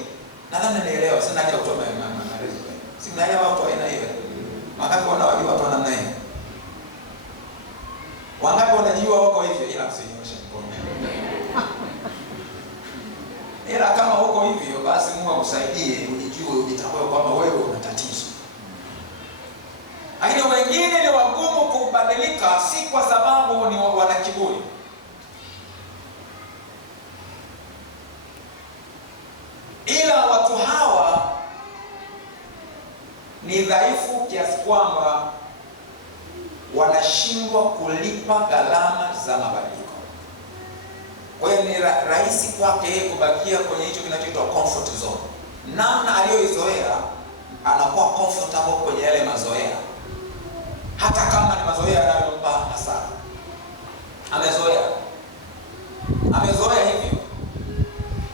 Nadhani naelewa, sina haja kutoa maelezo. Si mnaelewa watu aina hiyo? Wangapi wanawajua watu namna hiyo? Wangapi wanajua wako hivyo, ila msinyoshe mkono. Ila kama uko hivyo, basi Mungu akusaidie ujijue, ujitambue kwamba wewe una tatizo. Lakini wengine ni wagumu kubadilika, si kwa sababu ni wana kiburi. Ila watu hawa ni dhaifu kiasi kwamba wanashindwa kulipa gharama za mabadiliko. Kwa hiyo ni rahisi kwake yeye kubakia kwenye hicho kinachoitwa comfort zone. Namna aliyoizoea anakuwa comfortable kwenye yale mazoea, hata kama ni mazoea yanayompa hasara. Amezoea hivyo.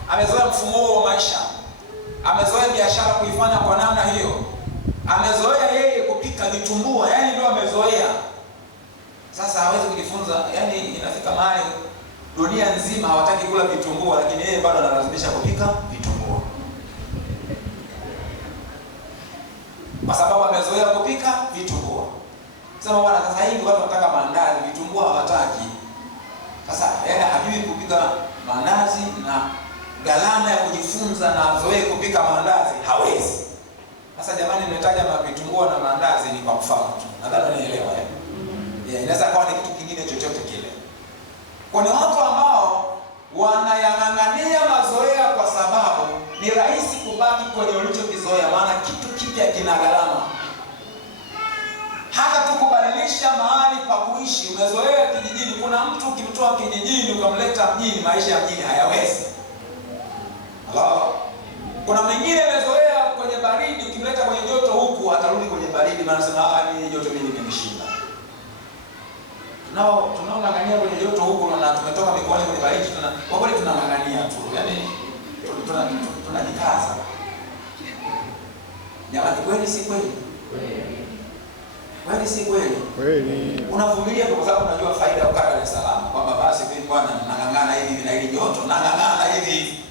Amezoea mfumo huo wa maisha. Amezoea biashara kuifanya kwa namna hiyo. Amezoea yeye kupika vitumbua, yani ndio amezoea. Sasa hawezi kujifunza, yani inafika mahali dunia nzima hawataki kula vitumbua, lakini yeye bado analazimisha kupika vitumbua. Kwa sababu amezoea kupika vitumbua. Sema bwana, sasa hivi watu wanataka maandazi, vitumbua hawataki. Sasa yeye hajui kupika maandazi, na gharama ya kujifunza na azoee kupika maandazi hawezi. Sasa jamani, nimetaja vitumbua na maandazi ni kwa mfano tu. Nadhani unielewa inaweza kuwa ni kitu kingine chochote kile. Kwa ni watu ambao wanayang'ang'ania mazoea kwa sababu ni rahisi kubaki kwenye ulichokizoea, maana kitu kipya kina gharama. Hata tu kubadilisha kubadilisha mahali pa kuishi. Umezoea kijijini. Kuna mtu ukimtoa kijijini ukamleta mjini, maisha ya mjini hayawezi. Hello? Kuna mwingine amezoea kwenye baridi, ukimleta kwenye joto huku atarudi kwenye baridi, maana sema ni joto mimi limenishinda. Tunaong'ang'ania kwenye joto huku na tumetoka mikoani kwenye baridi, kwa kweli tunang'ang'ania tu. Yaani tunajikaza. Jamani, kweli si kweli? Kweli si kweli? Kweli. Unavumilia kwa sababu unajua faida ya kukaa Dar es Salaam. Kwamba basi mimi bwana nang'ang'ana hivi na hili joto, nang'ang'ana hivi.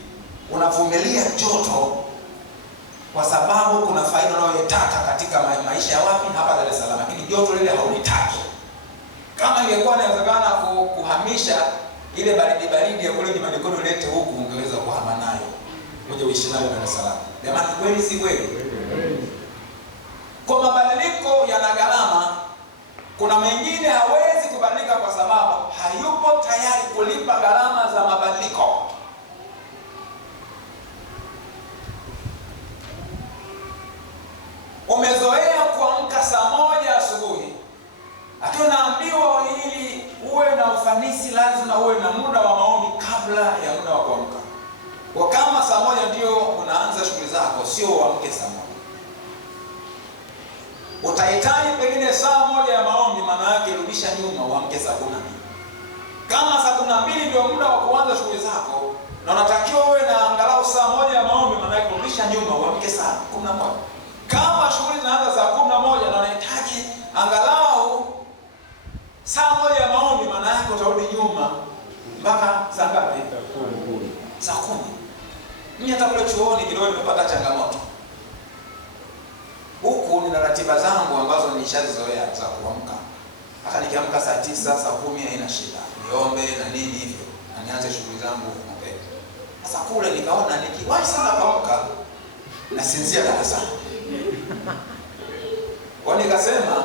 Unavumilia joto kwa sababu kuna faida unayoitaka katika maisha ya wapi? Hapa Dar es Salaam. Lakini joto lile haulitaki. Kama ingekuwa inawezekana kuhamisha ile baridi ya kule nyumbani kwenu lete huku, ungeweza kuhama nayo. Ngoja uishi nayo Dar es Salaam. Jamani, kweli si kweli? Kwa mabadiliko yana gharama. Kuna mengine hawezi kubadilika kwa sababu hayupo tayari kulipa gharama za mabadiliko. Umezoea kuamka saa 1 asubuhi. Lakini unaambiwa ili uwe na ufanisi lazima uwe na muda wa maombi kabla ya muda wa kuamka. Kwa kama saa 1 ndio unaanza shughuli zako, sio uamke saa 1. Utahitaji pengine saa 1 ya maombi, maana yake rudisha nyuma uamke saa 12. Kama saa 12 ndio muda wa kuanza shughuli zako na unatakiwa uwe na angalau saa 1 ya maombi, maana yake rudisha nyuma uamke saa 11. Kama shughuli zinaanza saa 11 na unahitaji angalau saa 1 ya maombi, maana yake utarudi nyuma mpaka saa ngapi? Saa 10. Mimi hata kule chuoni kidogo nimepata changamoto. Huku nina ratiba zangu ambazo nishazizoea za kuamka. Hata nikiamka saa 9, saa 10 haina shida. Niombe na nini hivyo. Na nianze shughuli zangu mapema. Sasa kule nikaona nikiwahi sana kuamka na sinzia darasani. Kwa nikasema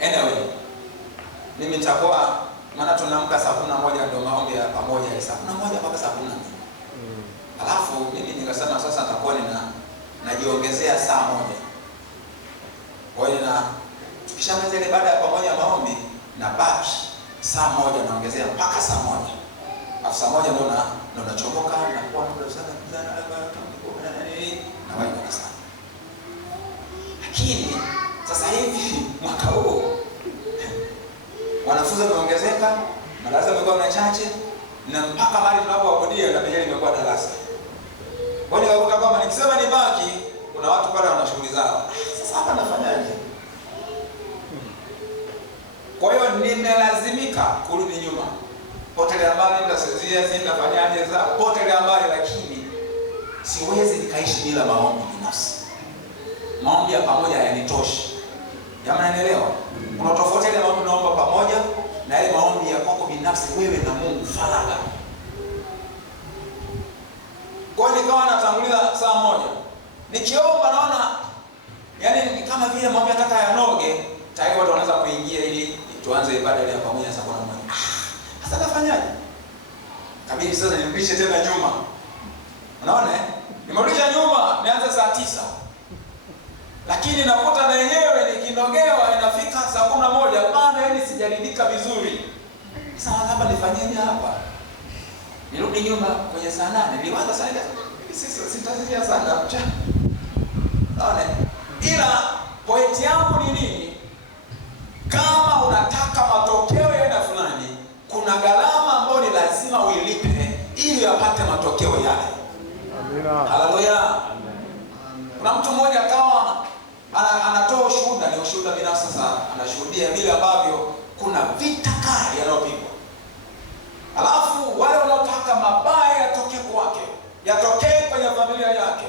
anyway, mimi nitakuwa, maana tunaamka saa 11 ndio maombi ya pamoja, saa 11 mpaka saa 12. Alafu mimi nikasema sasa nitakuwa najiongezea saa 1. Kwa hiyo tukishamaliza ile baada ya pamoja maombi na baki saa 1 naongezea mpaka saa 1. Alafu saa 1 ndio nachomoka na kuwa muda sana na wapi kabisa. Lakini sasa hivi mwaka huu wanafunzi wameongezeka, madarasa yamekuwa machache, na mpaka mahali tunapoabudia na pengine imekuwa darasa. Kwa hiyo nikakuta kwamba nikisema nibaki, kuna watu pale wana shughuli zao. Sasa hapa nafanyaje? Kwa hiyo nimelazimika kurudi nyuma. Potelea mbali, nitasezia, nitafanyaje za potelea mbali, lakini siwezi nikaishi bila maombi binafsi. Maombi ya pamoja hayanitoshi. Jamani, naelewa? Kuna tofauti ile maombi naomba pamoja na ile maombi ya kwako binafsi wewe na Mungu faragha. Kwa hiyo nikawa natanguliza saa 1. Nikiomba naona yani kama vile maombi nataka yanoge, tayari watu wanaanza kuingia ili tuanze ibada ile ya pamoja saa 11. Sasa nafanyaje? Kabidi sasa nirudishe tena nyuma. Unaona? Nimerudisha nyuma, nianze saa 9. Lakini nakuta na yenyewe nikinogewa inafika saa 11, bado yani sijaridhika vizuri. Sasa hapa nifanyeje hapa? Nirudi nyuma kwenye saa 8, nilianza saa 8. Sisi sitazia sana mchana. Naona? Ila pointi yangu ni nini? Kama unataka matokeo ya aina fulani, kuna gharama ambayo ni lazima uilipe ili upate matokeo yale. Amina. Haleluya. Kuna mtu mmoja akawa anatoa ushuhuda, ni ushuhuda binafsi. Sasa anashuhudia vile ambavyo kuna vita kali yanayopigwa. Alafu wale wanaotaka mabaya yatoke kwake, yatokee kwenye familia yake,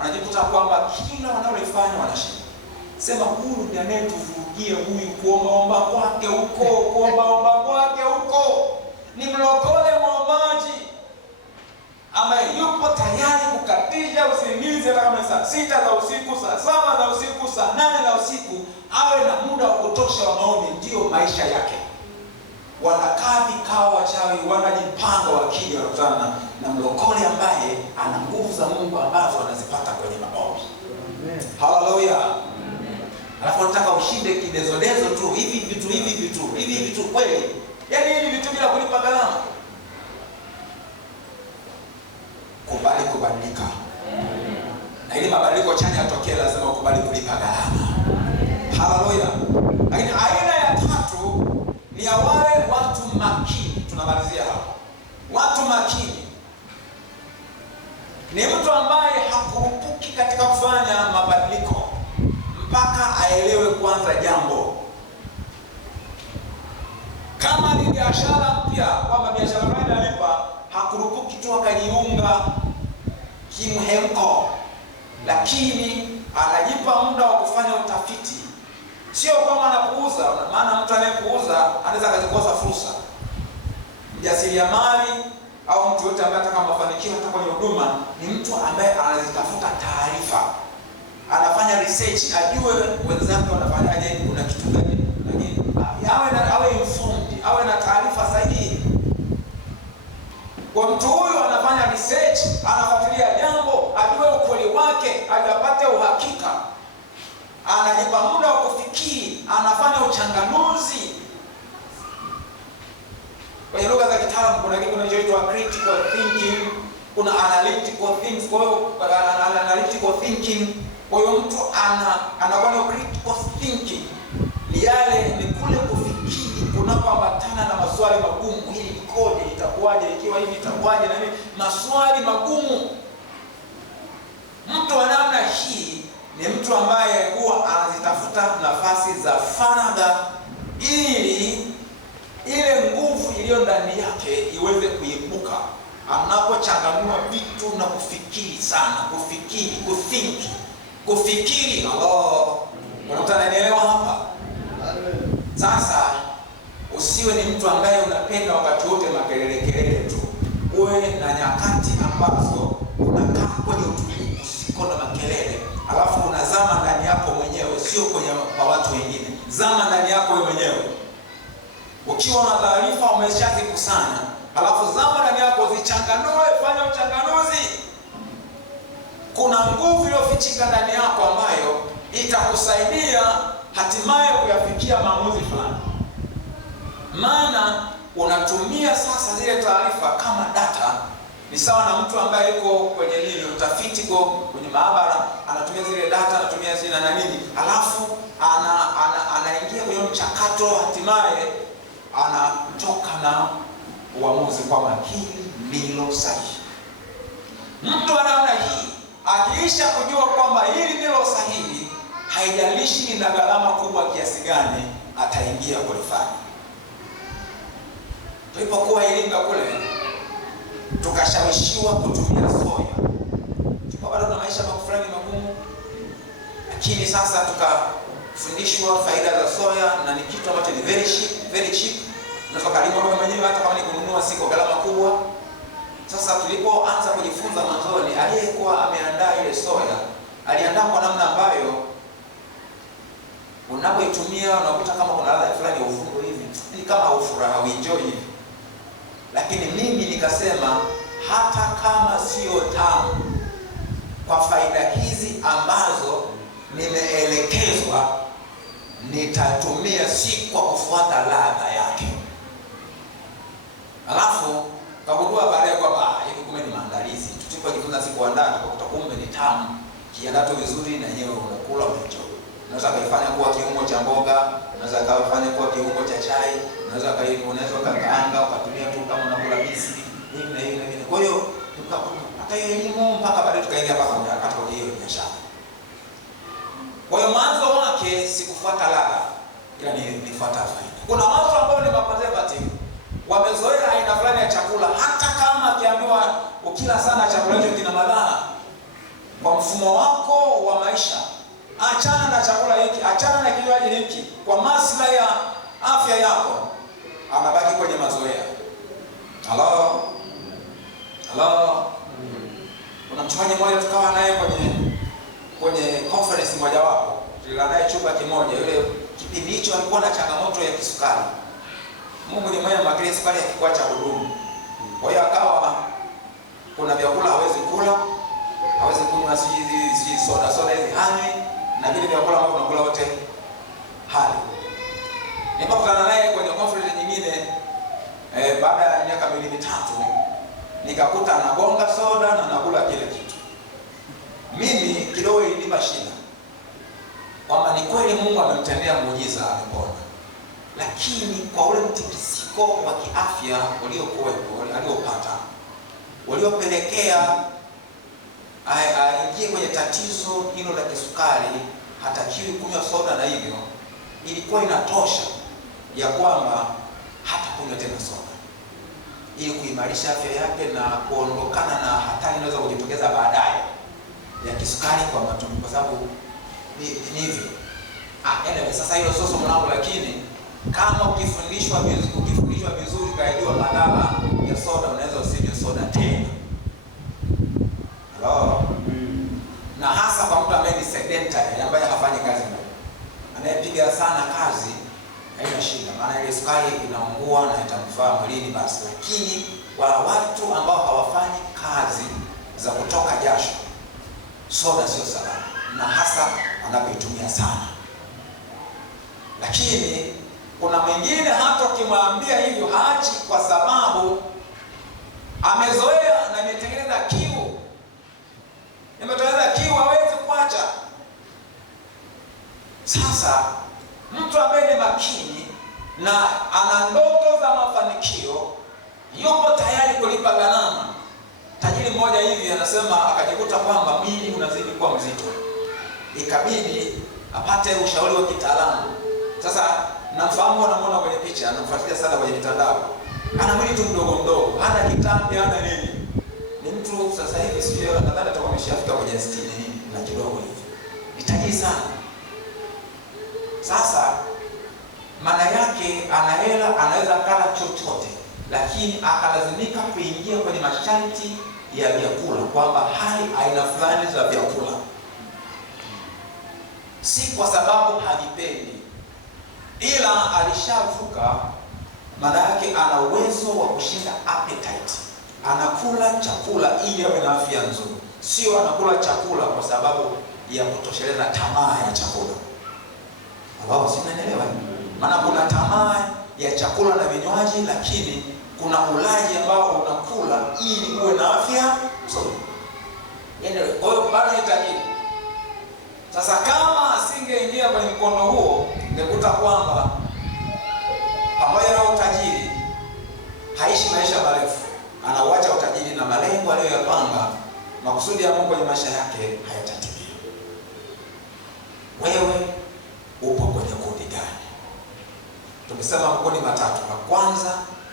anajikuta kwamba kila wanalofanya wanashinda. Sema huyu ndiye anayetuvurugia huyu kuomba kwake huko, kuomba kwake huko. Ni mlokole mwombaji ambaye yupo tayari kukatisha usingizi hata kama saa 6 za usiku, saa 7 za usiku, saa 8 za usiku, awe na muda wa kutosha wa maombi. Ndio maisha yake. Wanakaa vikao wachawi, wanajipanga, wakija wanakutana na mlokole ambaye ana nguvu za Mungu ambazo anazipata kwenye maombi. Haleluya. Alafu unataka ushinde kidezodezo tu, hivi vitu kweli. Yaani hivi vitu bila kulipa gharama. Kubali kubadilika. Na ili mabadiliko chanya yatokee lazima ukubali kulipa gharama. Haleluya. Lakini aina ya tatu ni ya wale watu makini. Tunamalizia hapo. Watu makini ni mtu ambaye hakurupuki katika kufanya mabadiliko mpaka aelewe kwanza jambo. Kama ni biashara mpya, kwamba biashara fulani inalipa, hakurupuki tu akajiunga kimhemko, lakini anajipa muda wa kufanya utafiti. Sio kama anapuuza, maana mtu anayepuuza anaweza akazikosa fursa. Mjasiriamali au mtu yote ambaye anataka mafanikio hata kwenye huduma ni mtu ambaye anazitafuta taarifa, anafanya research, ajue wenzake wanafanyaje, kuna kitu gani, lakini awe informed, awe na taarifa sahihi. Kwa mtu huyu anafanya research, anafuatilia jambo, ajue ukweli wake, ajapate uhakika, anajipa muda wa kufikiri, anafanya uchanganuzi. Kwenye lugha za kitaalamu kuna kitu kinachoitwa critical thinking, kuna analytical thinking. Kwa hiyo analytical thinking, kwa hiyo mtu anakuwa na critical thinking, ni yale ni kule kufikiri kunapoambatana na maswali magumu. Hili ikoje, itakuwaje, ikiwa hivi itakuwaje, na nini, maswali magumu. Mtu wa namna hii ni mtu ambaye huwa anazitafuta nafasi za faragha ili ile nguvu iliyo ndani yake iweze kuibuka anapochanganua vitu na kufikiri sana, kufikiri. Halo, kuna ananielewa hapa? Sasa usiwe ni mtu ambaye unapenda wakati wote makelele tu. Uwe na nyakati ambazo unakaa kwenye utulivu, usiko na makelele, alafu unazama ndani yako mwenyewe, sio kwenye kwa watu wengine. Zama ndani yako wewe mwenyewe. Ukiwa na taarifa umeshazikusanya, alafu zama ndani yako zichanganue, fanya uchanganuzi. Kuna nguvu iliyofichika ndani yako ambayo itakusaidia hatimaye kuyafikia maamuzi fulani. Maana unatumia sasa zile taarifa kama data. Ni sawa na mtu ambaye yuko kwenye utafiti kwenye maabara, anatumia zile data, anatumia zile na nini, alafu anaingia kwenye mchakato, hatimaye anatoka na uamuzi kwamba hili ndilo sahihi. Mtu wa namna hii akiisha kujua kwamba hili ndilo sahihi, haijalishi ina gharama kubwa kiasi gani, ataingia kulifanya. Tulipokuwa Iringa kule, tukashawishiwa kutumia soya. Tulikuwa bado na maisha fulani magumu, lakini sasa tukafundishwa faida za soya, na ni kitu ambacho ni very cheap. Unaweza kulima wewe mwenyewe, hata kama ni kununua si kwa gharama kubwa. Sasa tulipoanza kujifunza mwanzoni, aliyekuwa ameandaa ile soya aliandaa kwa namna ambayo unapoitumia unakuta kama kuna ladha fulani ya uvundo hivi, ni kama ufuraha, enjoy hivi. Lakini mimi nikasema hata kama sio tamu, kwa faida hizi ambazo nimeelekezwa, nitatumia si kwa kufuata ladha yake. Alafu kagundua baadaye kwamba hivi kumbe ni maandalizi. Tulipojifunza siku kuandaa, tukakuta kumbe ni tamu. Kiandaa tu vizuri na yenyewe unakula unacho. Unaweza kuifanya kuwa kiungo cha mboga, unaweza kuifanya kuwa kiungo cha chai, unaweza kukaanga ukatumia tu kama unakula bisi hivi na hivi na hivi. Kwa hiyo tukapata elimu mpaka baadaye tukaingia katika hiyo biashara. Kwa hiyo mwanzo wake sikufuata ladha, ila nilifuata faida. Kuna watu ambao ni conservative, wamezoea aina fulani ya chakula, hata kama akiambiwa ukila sana chakula hicho kina madhara kwa mfumo wako wa maisha, achana na chakula hiki, achana na kinywaji hiki kwa maslahi ya afya yako, anabaki kwenye mazoea. Halo. Kuna mchungaji mmoja tukawa naye kwenye conference moja wapo. Tulila naye chumba kimoja. Yule kipindi hicho alikuwa na changamoto ya kisukari. Mungu ni mwema, kile sukari hakikuwa cha hudumu. Kwa hiyo akawa kuna vyakula hawezi kula, hawezi kunywa soda hizi hanywi, na vile vyakula ambavyo tunakula wote hali. Nilipokutana naye kwenye conference nyingine baada ya miaka 2-3, nikakuta anagonga soda na anakula kile kitu. Mimi kidogo ilinipa shida kwamba ni kweli Mungu amemtendea muujiza, amepona, lakini kwa ule mtikisiko wa kiafya uliokuwepo, aliopata, uliopelekea aingie kwenye tatizo hilo la kisukari, hatakiwi kunywa soda, na hivyo ilikuwa inatosha ya kwamba hata kunywa tena soda ili kuimarisha afya yake na kuondokana na hatari inaweza kujitokeza baadaye ya kisukari kwa matumbo, kwa sababu ni hivyo. Anyway, sasa hilo sio somo langu, lakini kama ukifundishwa vizuri kaijua madhara ya soda, unaweza usinywe soda tena. Hello? Na hasa kwa mtu ambaye ni sedentary, ambaye hafanyi kazi ngumu. Anayepiga sana kazi haina shida, maana ile sukari inaungua na itamfaa mwilini basi. Lakini wala watu ambao hawafanyi kazi za kutoka jasho, soda sio salama, na hasa anapoitumia sana. Lakini kuna mwingine hata ukimwambia hivyo haachi, kwa sababu amezoea na imetengeneza kiu. Hawezi kuacha. Sasa mtu ambaye ni makini na ana ndoto za mafanikio, yupo tayari kulipa gharama. Tajiri mmoja hivi anasema akajikuta kwamba mwili unazidi kuwa mzito, ikabidi apate ushauri wa kitaalamu. Sasa namfahamu, anamuona kwenye picha, anamfuatilia sana kwenye mitandao, ana mwili tu mdogo, hana kitambi, hana nini. Ni mtu sasa hivi sio, nadhani atakuwa ameshafika kwenye 60 na kidogo hivi. Ni tajiri sana. Sasa maana yake ana hela, anaweza kala chochote, lakini akalazimika kuingia kwenye masharti ya vyakula, kwamba hali aina fulani za vyakula, si kwa sababu hajipendi, ila alishavuka. Maana yake ana uwezo wa kushinda appetite. Anakula chakula ili awe na afya nzuri, sio anakula chakula kwa sababu ya kutosheleza tamaa ya chakula. Ambao sinaelewa. Maana kuna tamaa ya chakula na vinywaji, lakini kuna ulaji ambao unakula ili uwe na afya nzuri. Yaani kwa hiyo bado ni tajiri. Sasa kama asingeingia kwenye mkondo huo, ungekuta kwamba pamoja na utajiri haishi maisha marefu. Anauacha utajiri na malengo aliyoyapanga, makusudi ya Mungu kwenye maisha yake hayatatimia. Wewe upo kwenye kundi gani? Tumesema makundi matatu. La kwanza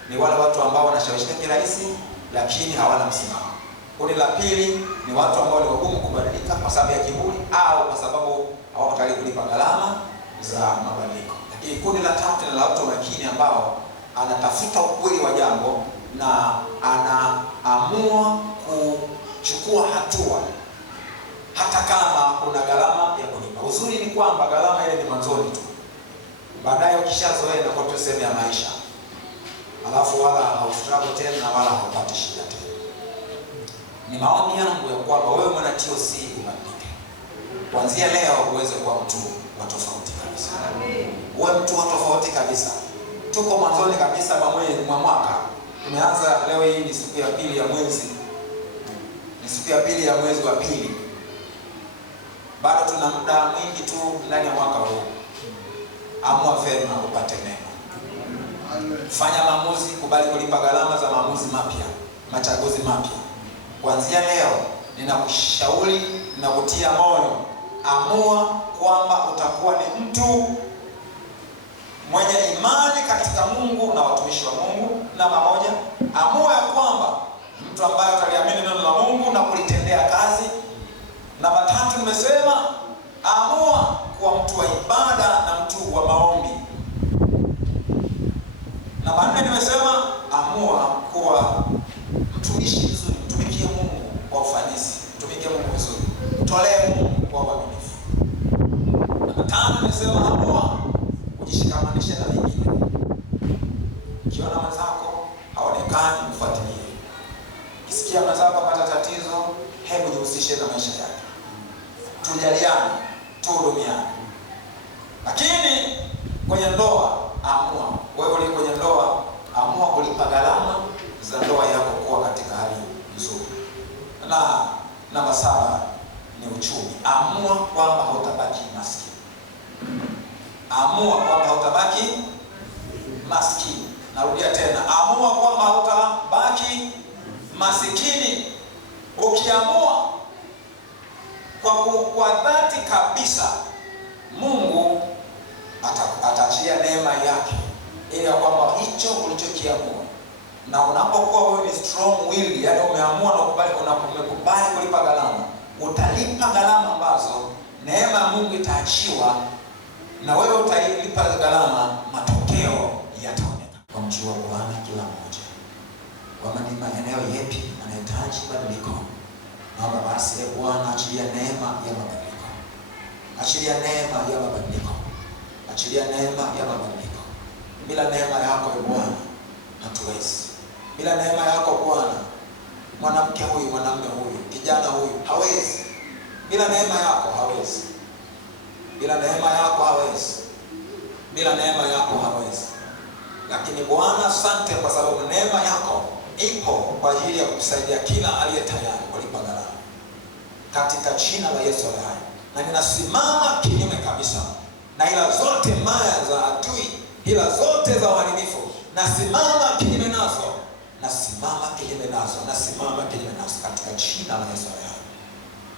ni wale watu ambao wanashawishika kirahisi lakini hawana msimamo. Kundi la pili ni watu ambao ni wagumu kubadilika kwa sababu ya kiburi au kwa sababu hawako tayari kulipa gharama za mabadiliko. Lakini kundi la tatu ni la watu makini ambao anatafuta ukweli wa jambo na anaamua kuchukua hatua hata kama kuna gharama ya kulipa. Uzuri ni kwamba gharama ile ni mwanzoni tu. Baadaye ukishazoea na kwa tuseme ya maisha, alafu wala haustruggle tena wala haupati shida tena. Ni maombi yangu ya kwamba wewe mwana TOC ubadilike. Kuanzia leo uweze kuwa mtu wa tofauti kabisa. Amen. Uwe mtu wa tofauti kabisa. Tuko mwanzoni kabisa mwa mwaka. Tumeanza leo, hii ni siku ya pili ya mwezi. Ni siku ya pili ya mwezi wa pili. Bado tuna muda mwingi tu ndani ya mwaka huu. Amua vema upate mema. Fanya maamuzi, kubali kulipa gharama za maamuzi mapya, machaguzi mapya. Kuanzia leo ninakushauri, ninakutia moyo, amua kwamba utakuwa ni mtu mwenye imani katika Mungu na watumishi wa Mungu. Namba moja, amua ya kwamba mtu ambaye utaliamini neno la Mungu na kulitendea kazi. Namba tatu, nimesema amua kuwa mtu wa ibada na mtu wa maombi. Namba nne, nimesema amua kuwa mtumishi mzuri, mtumikie Mungu kwa ufanisi, mtumikie Mungu vizuri, tolee Mungu kwa uaminifu. Namba tano, nimesema amua kujishikamanisha na wengine. Ukiona mwenzako haonekani, mfuatilie. Ukisikia mwenzako apata tatizo, hebu jihusishe na maisha yake. Tujaliane, tuhudumiane. Lakini Kwenye ndoa, amua wewe uli kwenye ndoa, amua kulipa gharama za ndoa yako kuwa katika hali nzuri. Na namba 7 ni uchumi. Amua kwamba hautabaki maskini. Amua kwamba hautabaki maskini. Narudia tena, amua kwamba hautabaki maskini. Ukiamua kwa dhati kabisa, Mungu atachia neema yake ili ya kwamba hicho ulichokiamua, na unapokuwa wewe ni strong will, yani umeamua na umekubali kulipa gharama, utalipa gharama ambazo neema ya Mungu itaachiwa, na wewe utalipa gharama, matokeo yataonekana. Kwa mjua Bwana kila mmoja kwamba ni maeneo yepi anahitaji badiliko. Naomba basi Bwana achilia neema ya mabadiliko. Achilia neema ya mabadiliko. Achilia neema ya mabadiliko. Bila neema yako Bwana hatuwezi. Bila neema yako Bwana, mwanamke huyu, mwanamume huyu, kijana huyu hawezi. Bila neema yako hawezi. Bila neema yako hawezi. Bila neema yako hawezi. Lakini Bwana, asante kwa sababu neema yako ipo kwa ajili ya kusaidia kila aliye tayari kulipa gharama, katika jina la Yesu aliye hai. Na ninasimama kinyume kabisa na ila zote mbaya za adui, ila zote za uharibifu, nasimama kinyume nazo, nasimama kinyume nazo, nasimama kinyume nazo katika jina la Yesu aliye hai,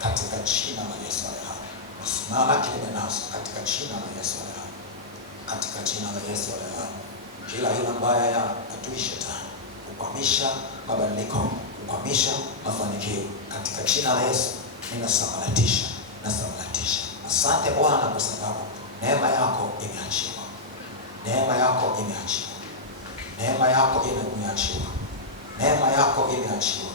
katika jina la Yesu aliye hai. Nasimama kinyume nazo katika jina la Yesu aliye hai, katika jina la Yesu aliye hai. Kila hila mbaya ya adui shetani, kukwamisha mabadiliko, kukwamisha mafanikio, katika jina la Yesu ninasambaratisha, nasambaratisha. Asante Bwana kwa sababu neema yako imeachiwa. Neema yako imeachiwa. Neema yako imeachiwa. Neema yako imeachiwa.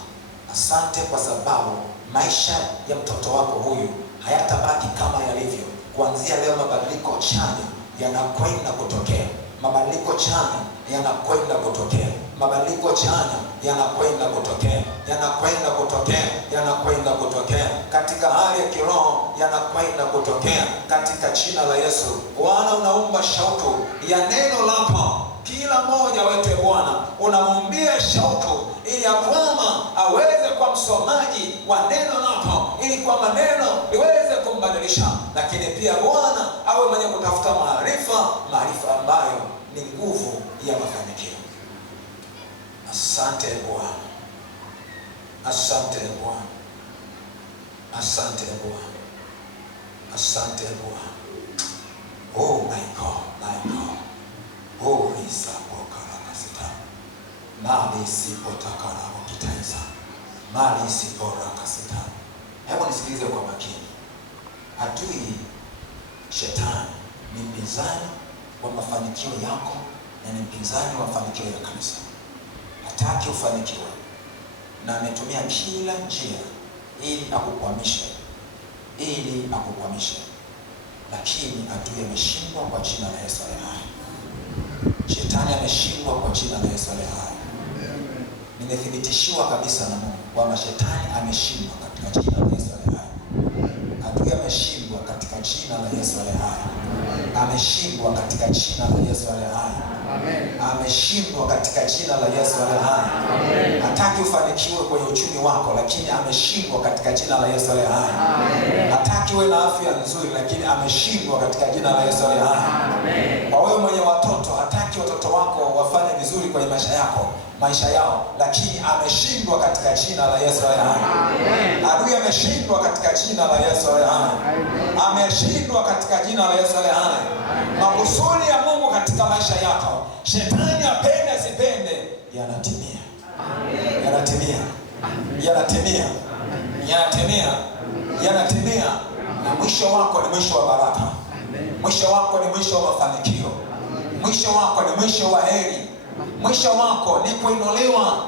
Asante kwa sababu maisha ya mtoto wako huyu hayatabaki kama yalivyo. Kuanzia leo mabadiliko chanya yanakwenda kutokea. Mabadiliko chanya yanakwenda kutokea. Mabadiliko chanya yanakwenda kutokea. Yanakwenda kutokea. Yanakwenda kutokea. Katika hali ya kiroho yanakwenda kutokea katika jina la Yesu. Bwana, unaumba shauku ya neno lako. Kila mmoja wetu Bwana unamuumbia shauku ili ya kwamba aweze kwa msomaji wa neno lako, ili kwamba neno liweze kumbadilisha, lakini pia Bwana awe mwenye kutafuta maarifa, maarifa ambayo ni nguvu ya mafanikio. Asante Bwana. Asante Bwana. Asante Bwana. Asante Bwana. Oh my God, my God. Oh, Risa Bokarakasita. Mali Sipotakara Kitaiza. Mali Siporakasita. Hebu nisikilize kwa makini. Adui shetani ni mpinzani wa mafanikio yako na ni mpinzani wa mafanikio ya kanisa. Hataki ufanikiwe, na ametumia kila njia ili akukwamishe, lakini adui ameshindwa kwa jina la Yesu aliye hai. Shetani ameshindwa kwa jina la Yesu aliye hai. Nimethibitishiwa kabisa na Mungu kwamba shetani ameshindwa katika jina la Yesu aliye hai. Adui ameshindwa katika jina la Yesu aliye hai. Ameshindwa katika jina la Yesu aliye hai. Ameshindwa katika jina la Yesu aliye hai. Hataki ufanikiwe kwenye uchumi wako, lakini ameshindwa katika jina la Yesu aliye hai. Hataki uwe na afya nzuri, lakini ameshindwa katika jina la Yesu aliye hai. Kwa wewe mwenye watoto, hataki watoto wako wafanye vizuri kwenye maisha yao, lakini ameshindwa katika jina la Yesu aliye hai. Adui ameshindwa katika jina la Yesu aliye hai. Ameshindwa katika jina la Yesu aliye hai. Makusudi ya Mungu katika maisha yako, shetani apende asipende, yanatimia. Yanatimia. Yanatimia. Yanatimia. Yanatimia. Na mwisho wako ni mwisho wa baraka. Mwisho wako ni mwisho wa mafanikio. Mwisho wako ni mwisho wa heri. Mwisho wako ni kuinuliwa.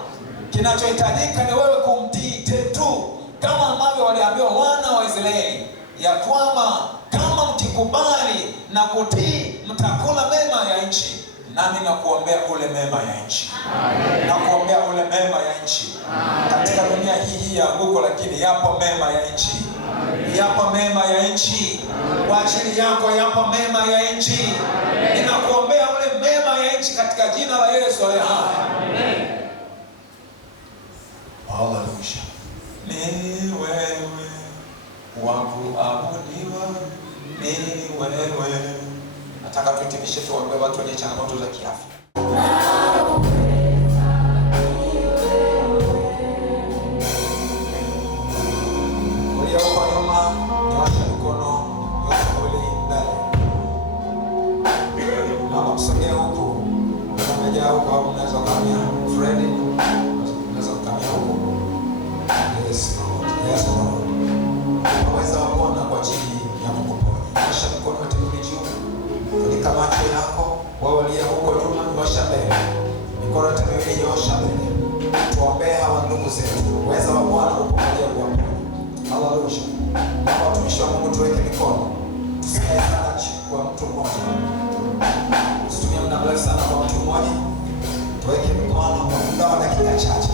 Kinachohitajika ni wewe kumtii tu, kama ambavyo waliambiwa wana wa Israeli ya kwamba kama mkikubali na kutii mtakula mema ya nchi. Nami nakuombea ule mema ya nchi. Nakuombea ule mema ya nchi. Katika dunia hii ya anguko, lakini yapo mema ya nchi. Yapo mema ya nchi kwa ajili yako, yapo mema ya nchi. Ninakuombea ule mema ya nchi katika jina la Yesu aliye hai. Haleluya. Ni wewe wa kuabudiwa, ni wewe. Nataka tuhitimishe, tuombe watu wenye changamoto za kiafya. Ulioko nyuma, nyosha mikono yote miwili mbele. Mama msogea huku, umejaa huko hapo, unaweza kamia. Fred, unaweza kamia huko. Yes Lord, yes Lord. Unaweza kuona kwa ajili ya kukuponya. Nyosha mikono yote miwili juu. Funika macho yako. Wewe uliye huko nyuma, nyosha mbele. Mikono yote miwili nyosha mbele. Tuombee hawa ndugu zetu. Uweza wa Bwana uko pamoja kuwaponya. Haleluya. Baba, watumishi wa Mungu tuweke mikono. Tusikae sana kwa mtu mmoja. Usitumie muda mrefu sana kwa mtu mmoja. Tuweke mikono kwa muda wa dakika chache.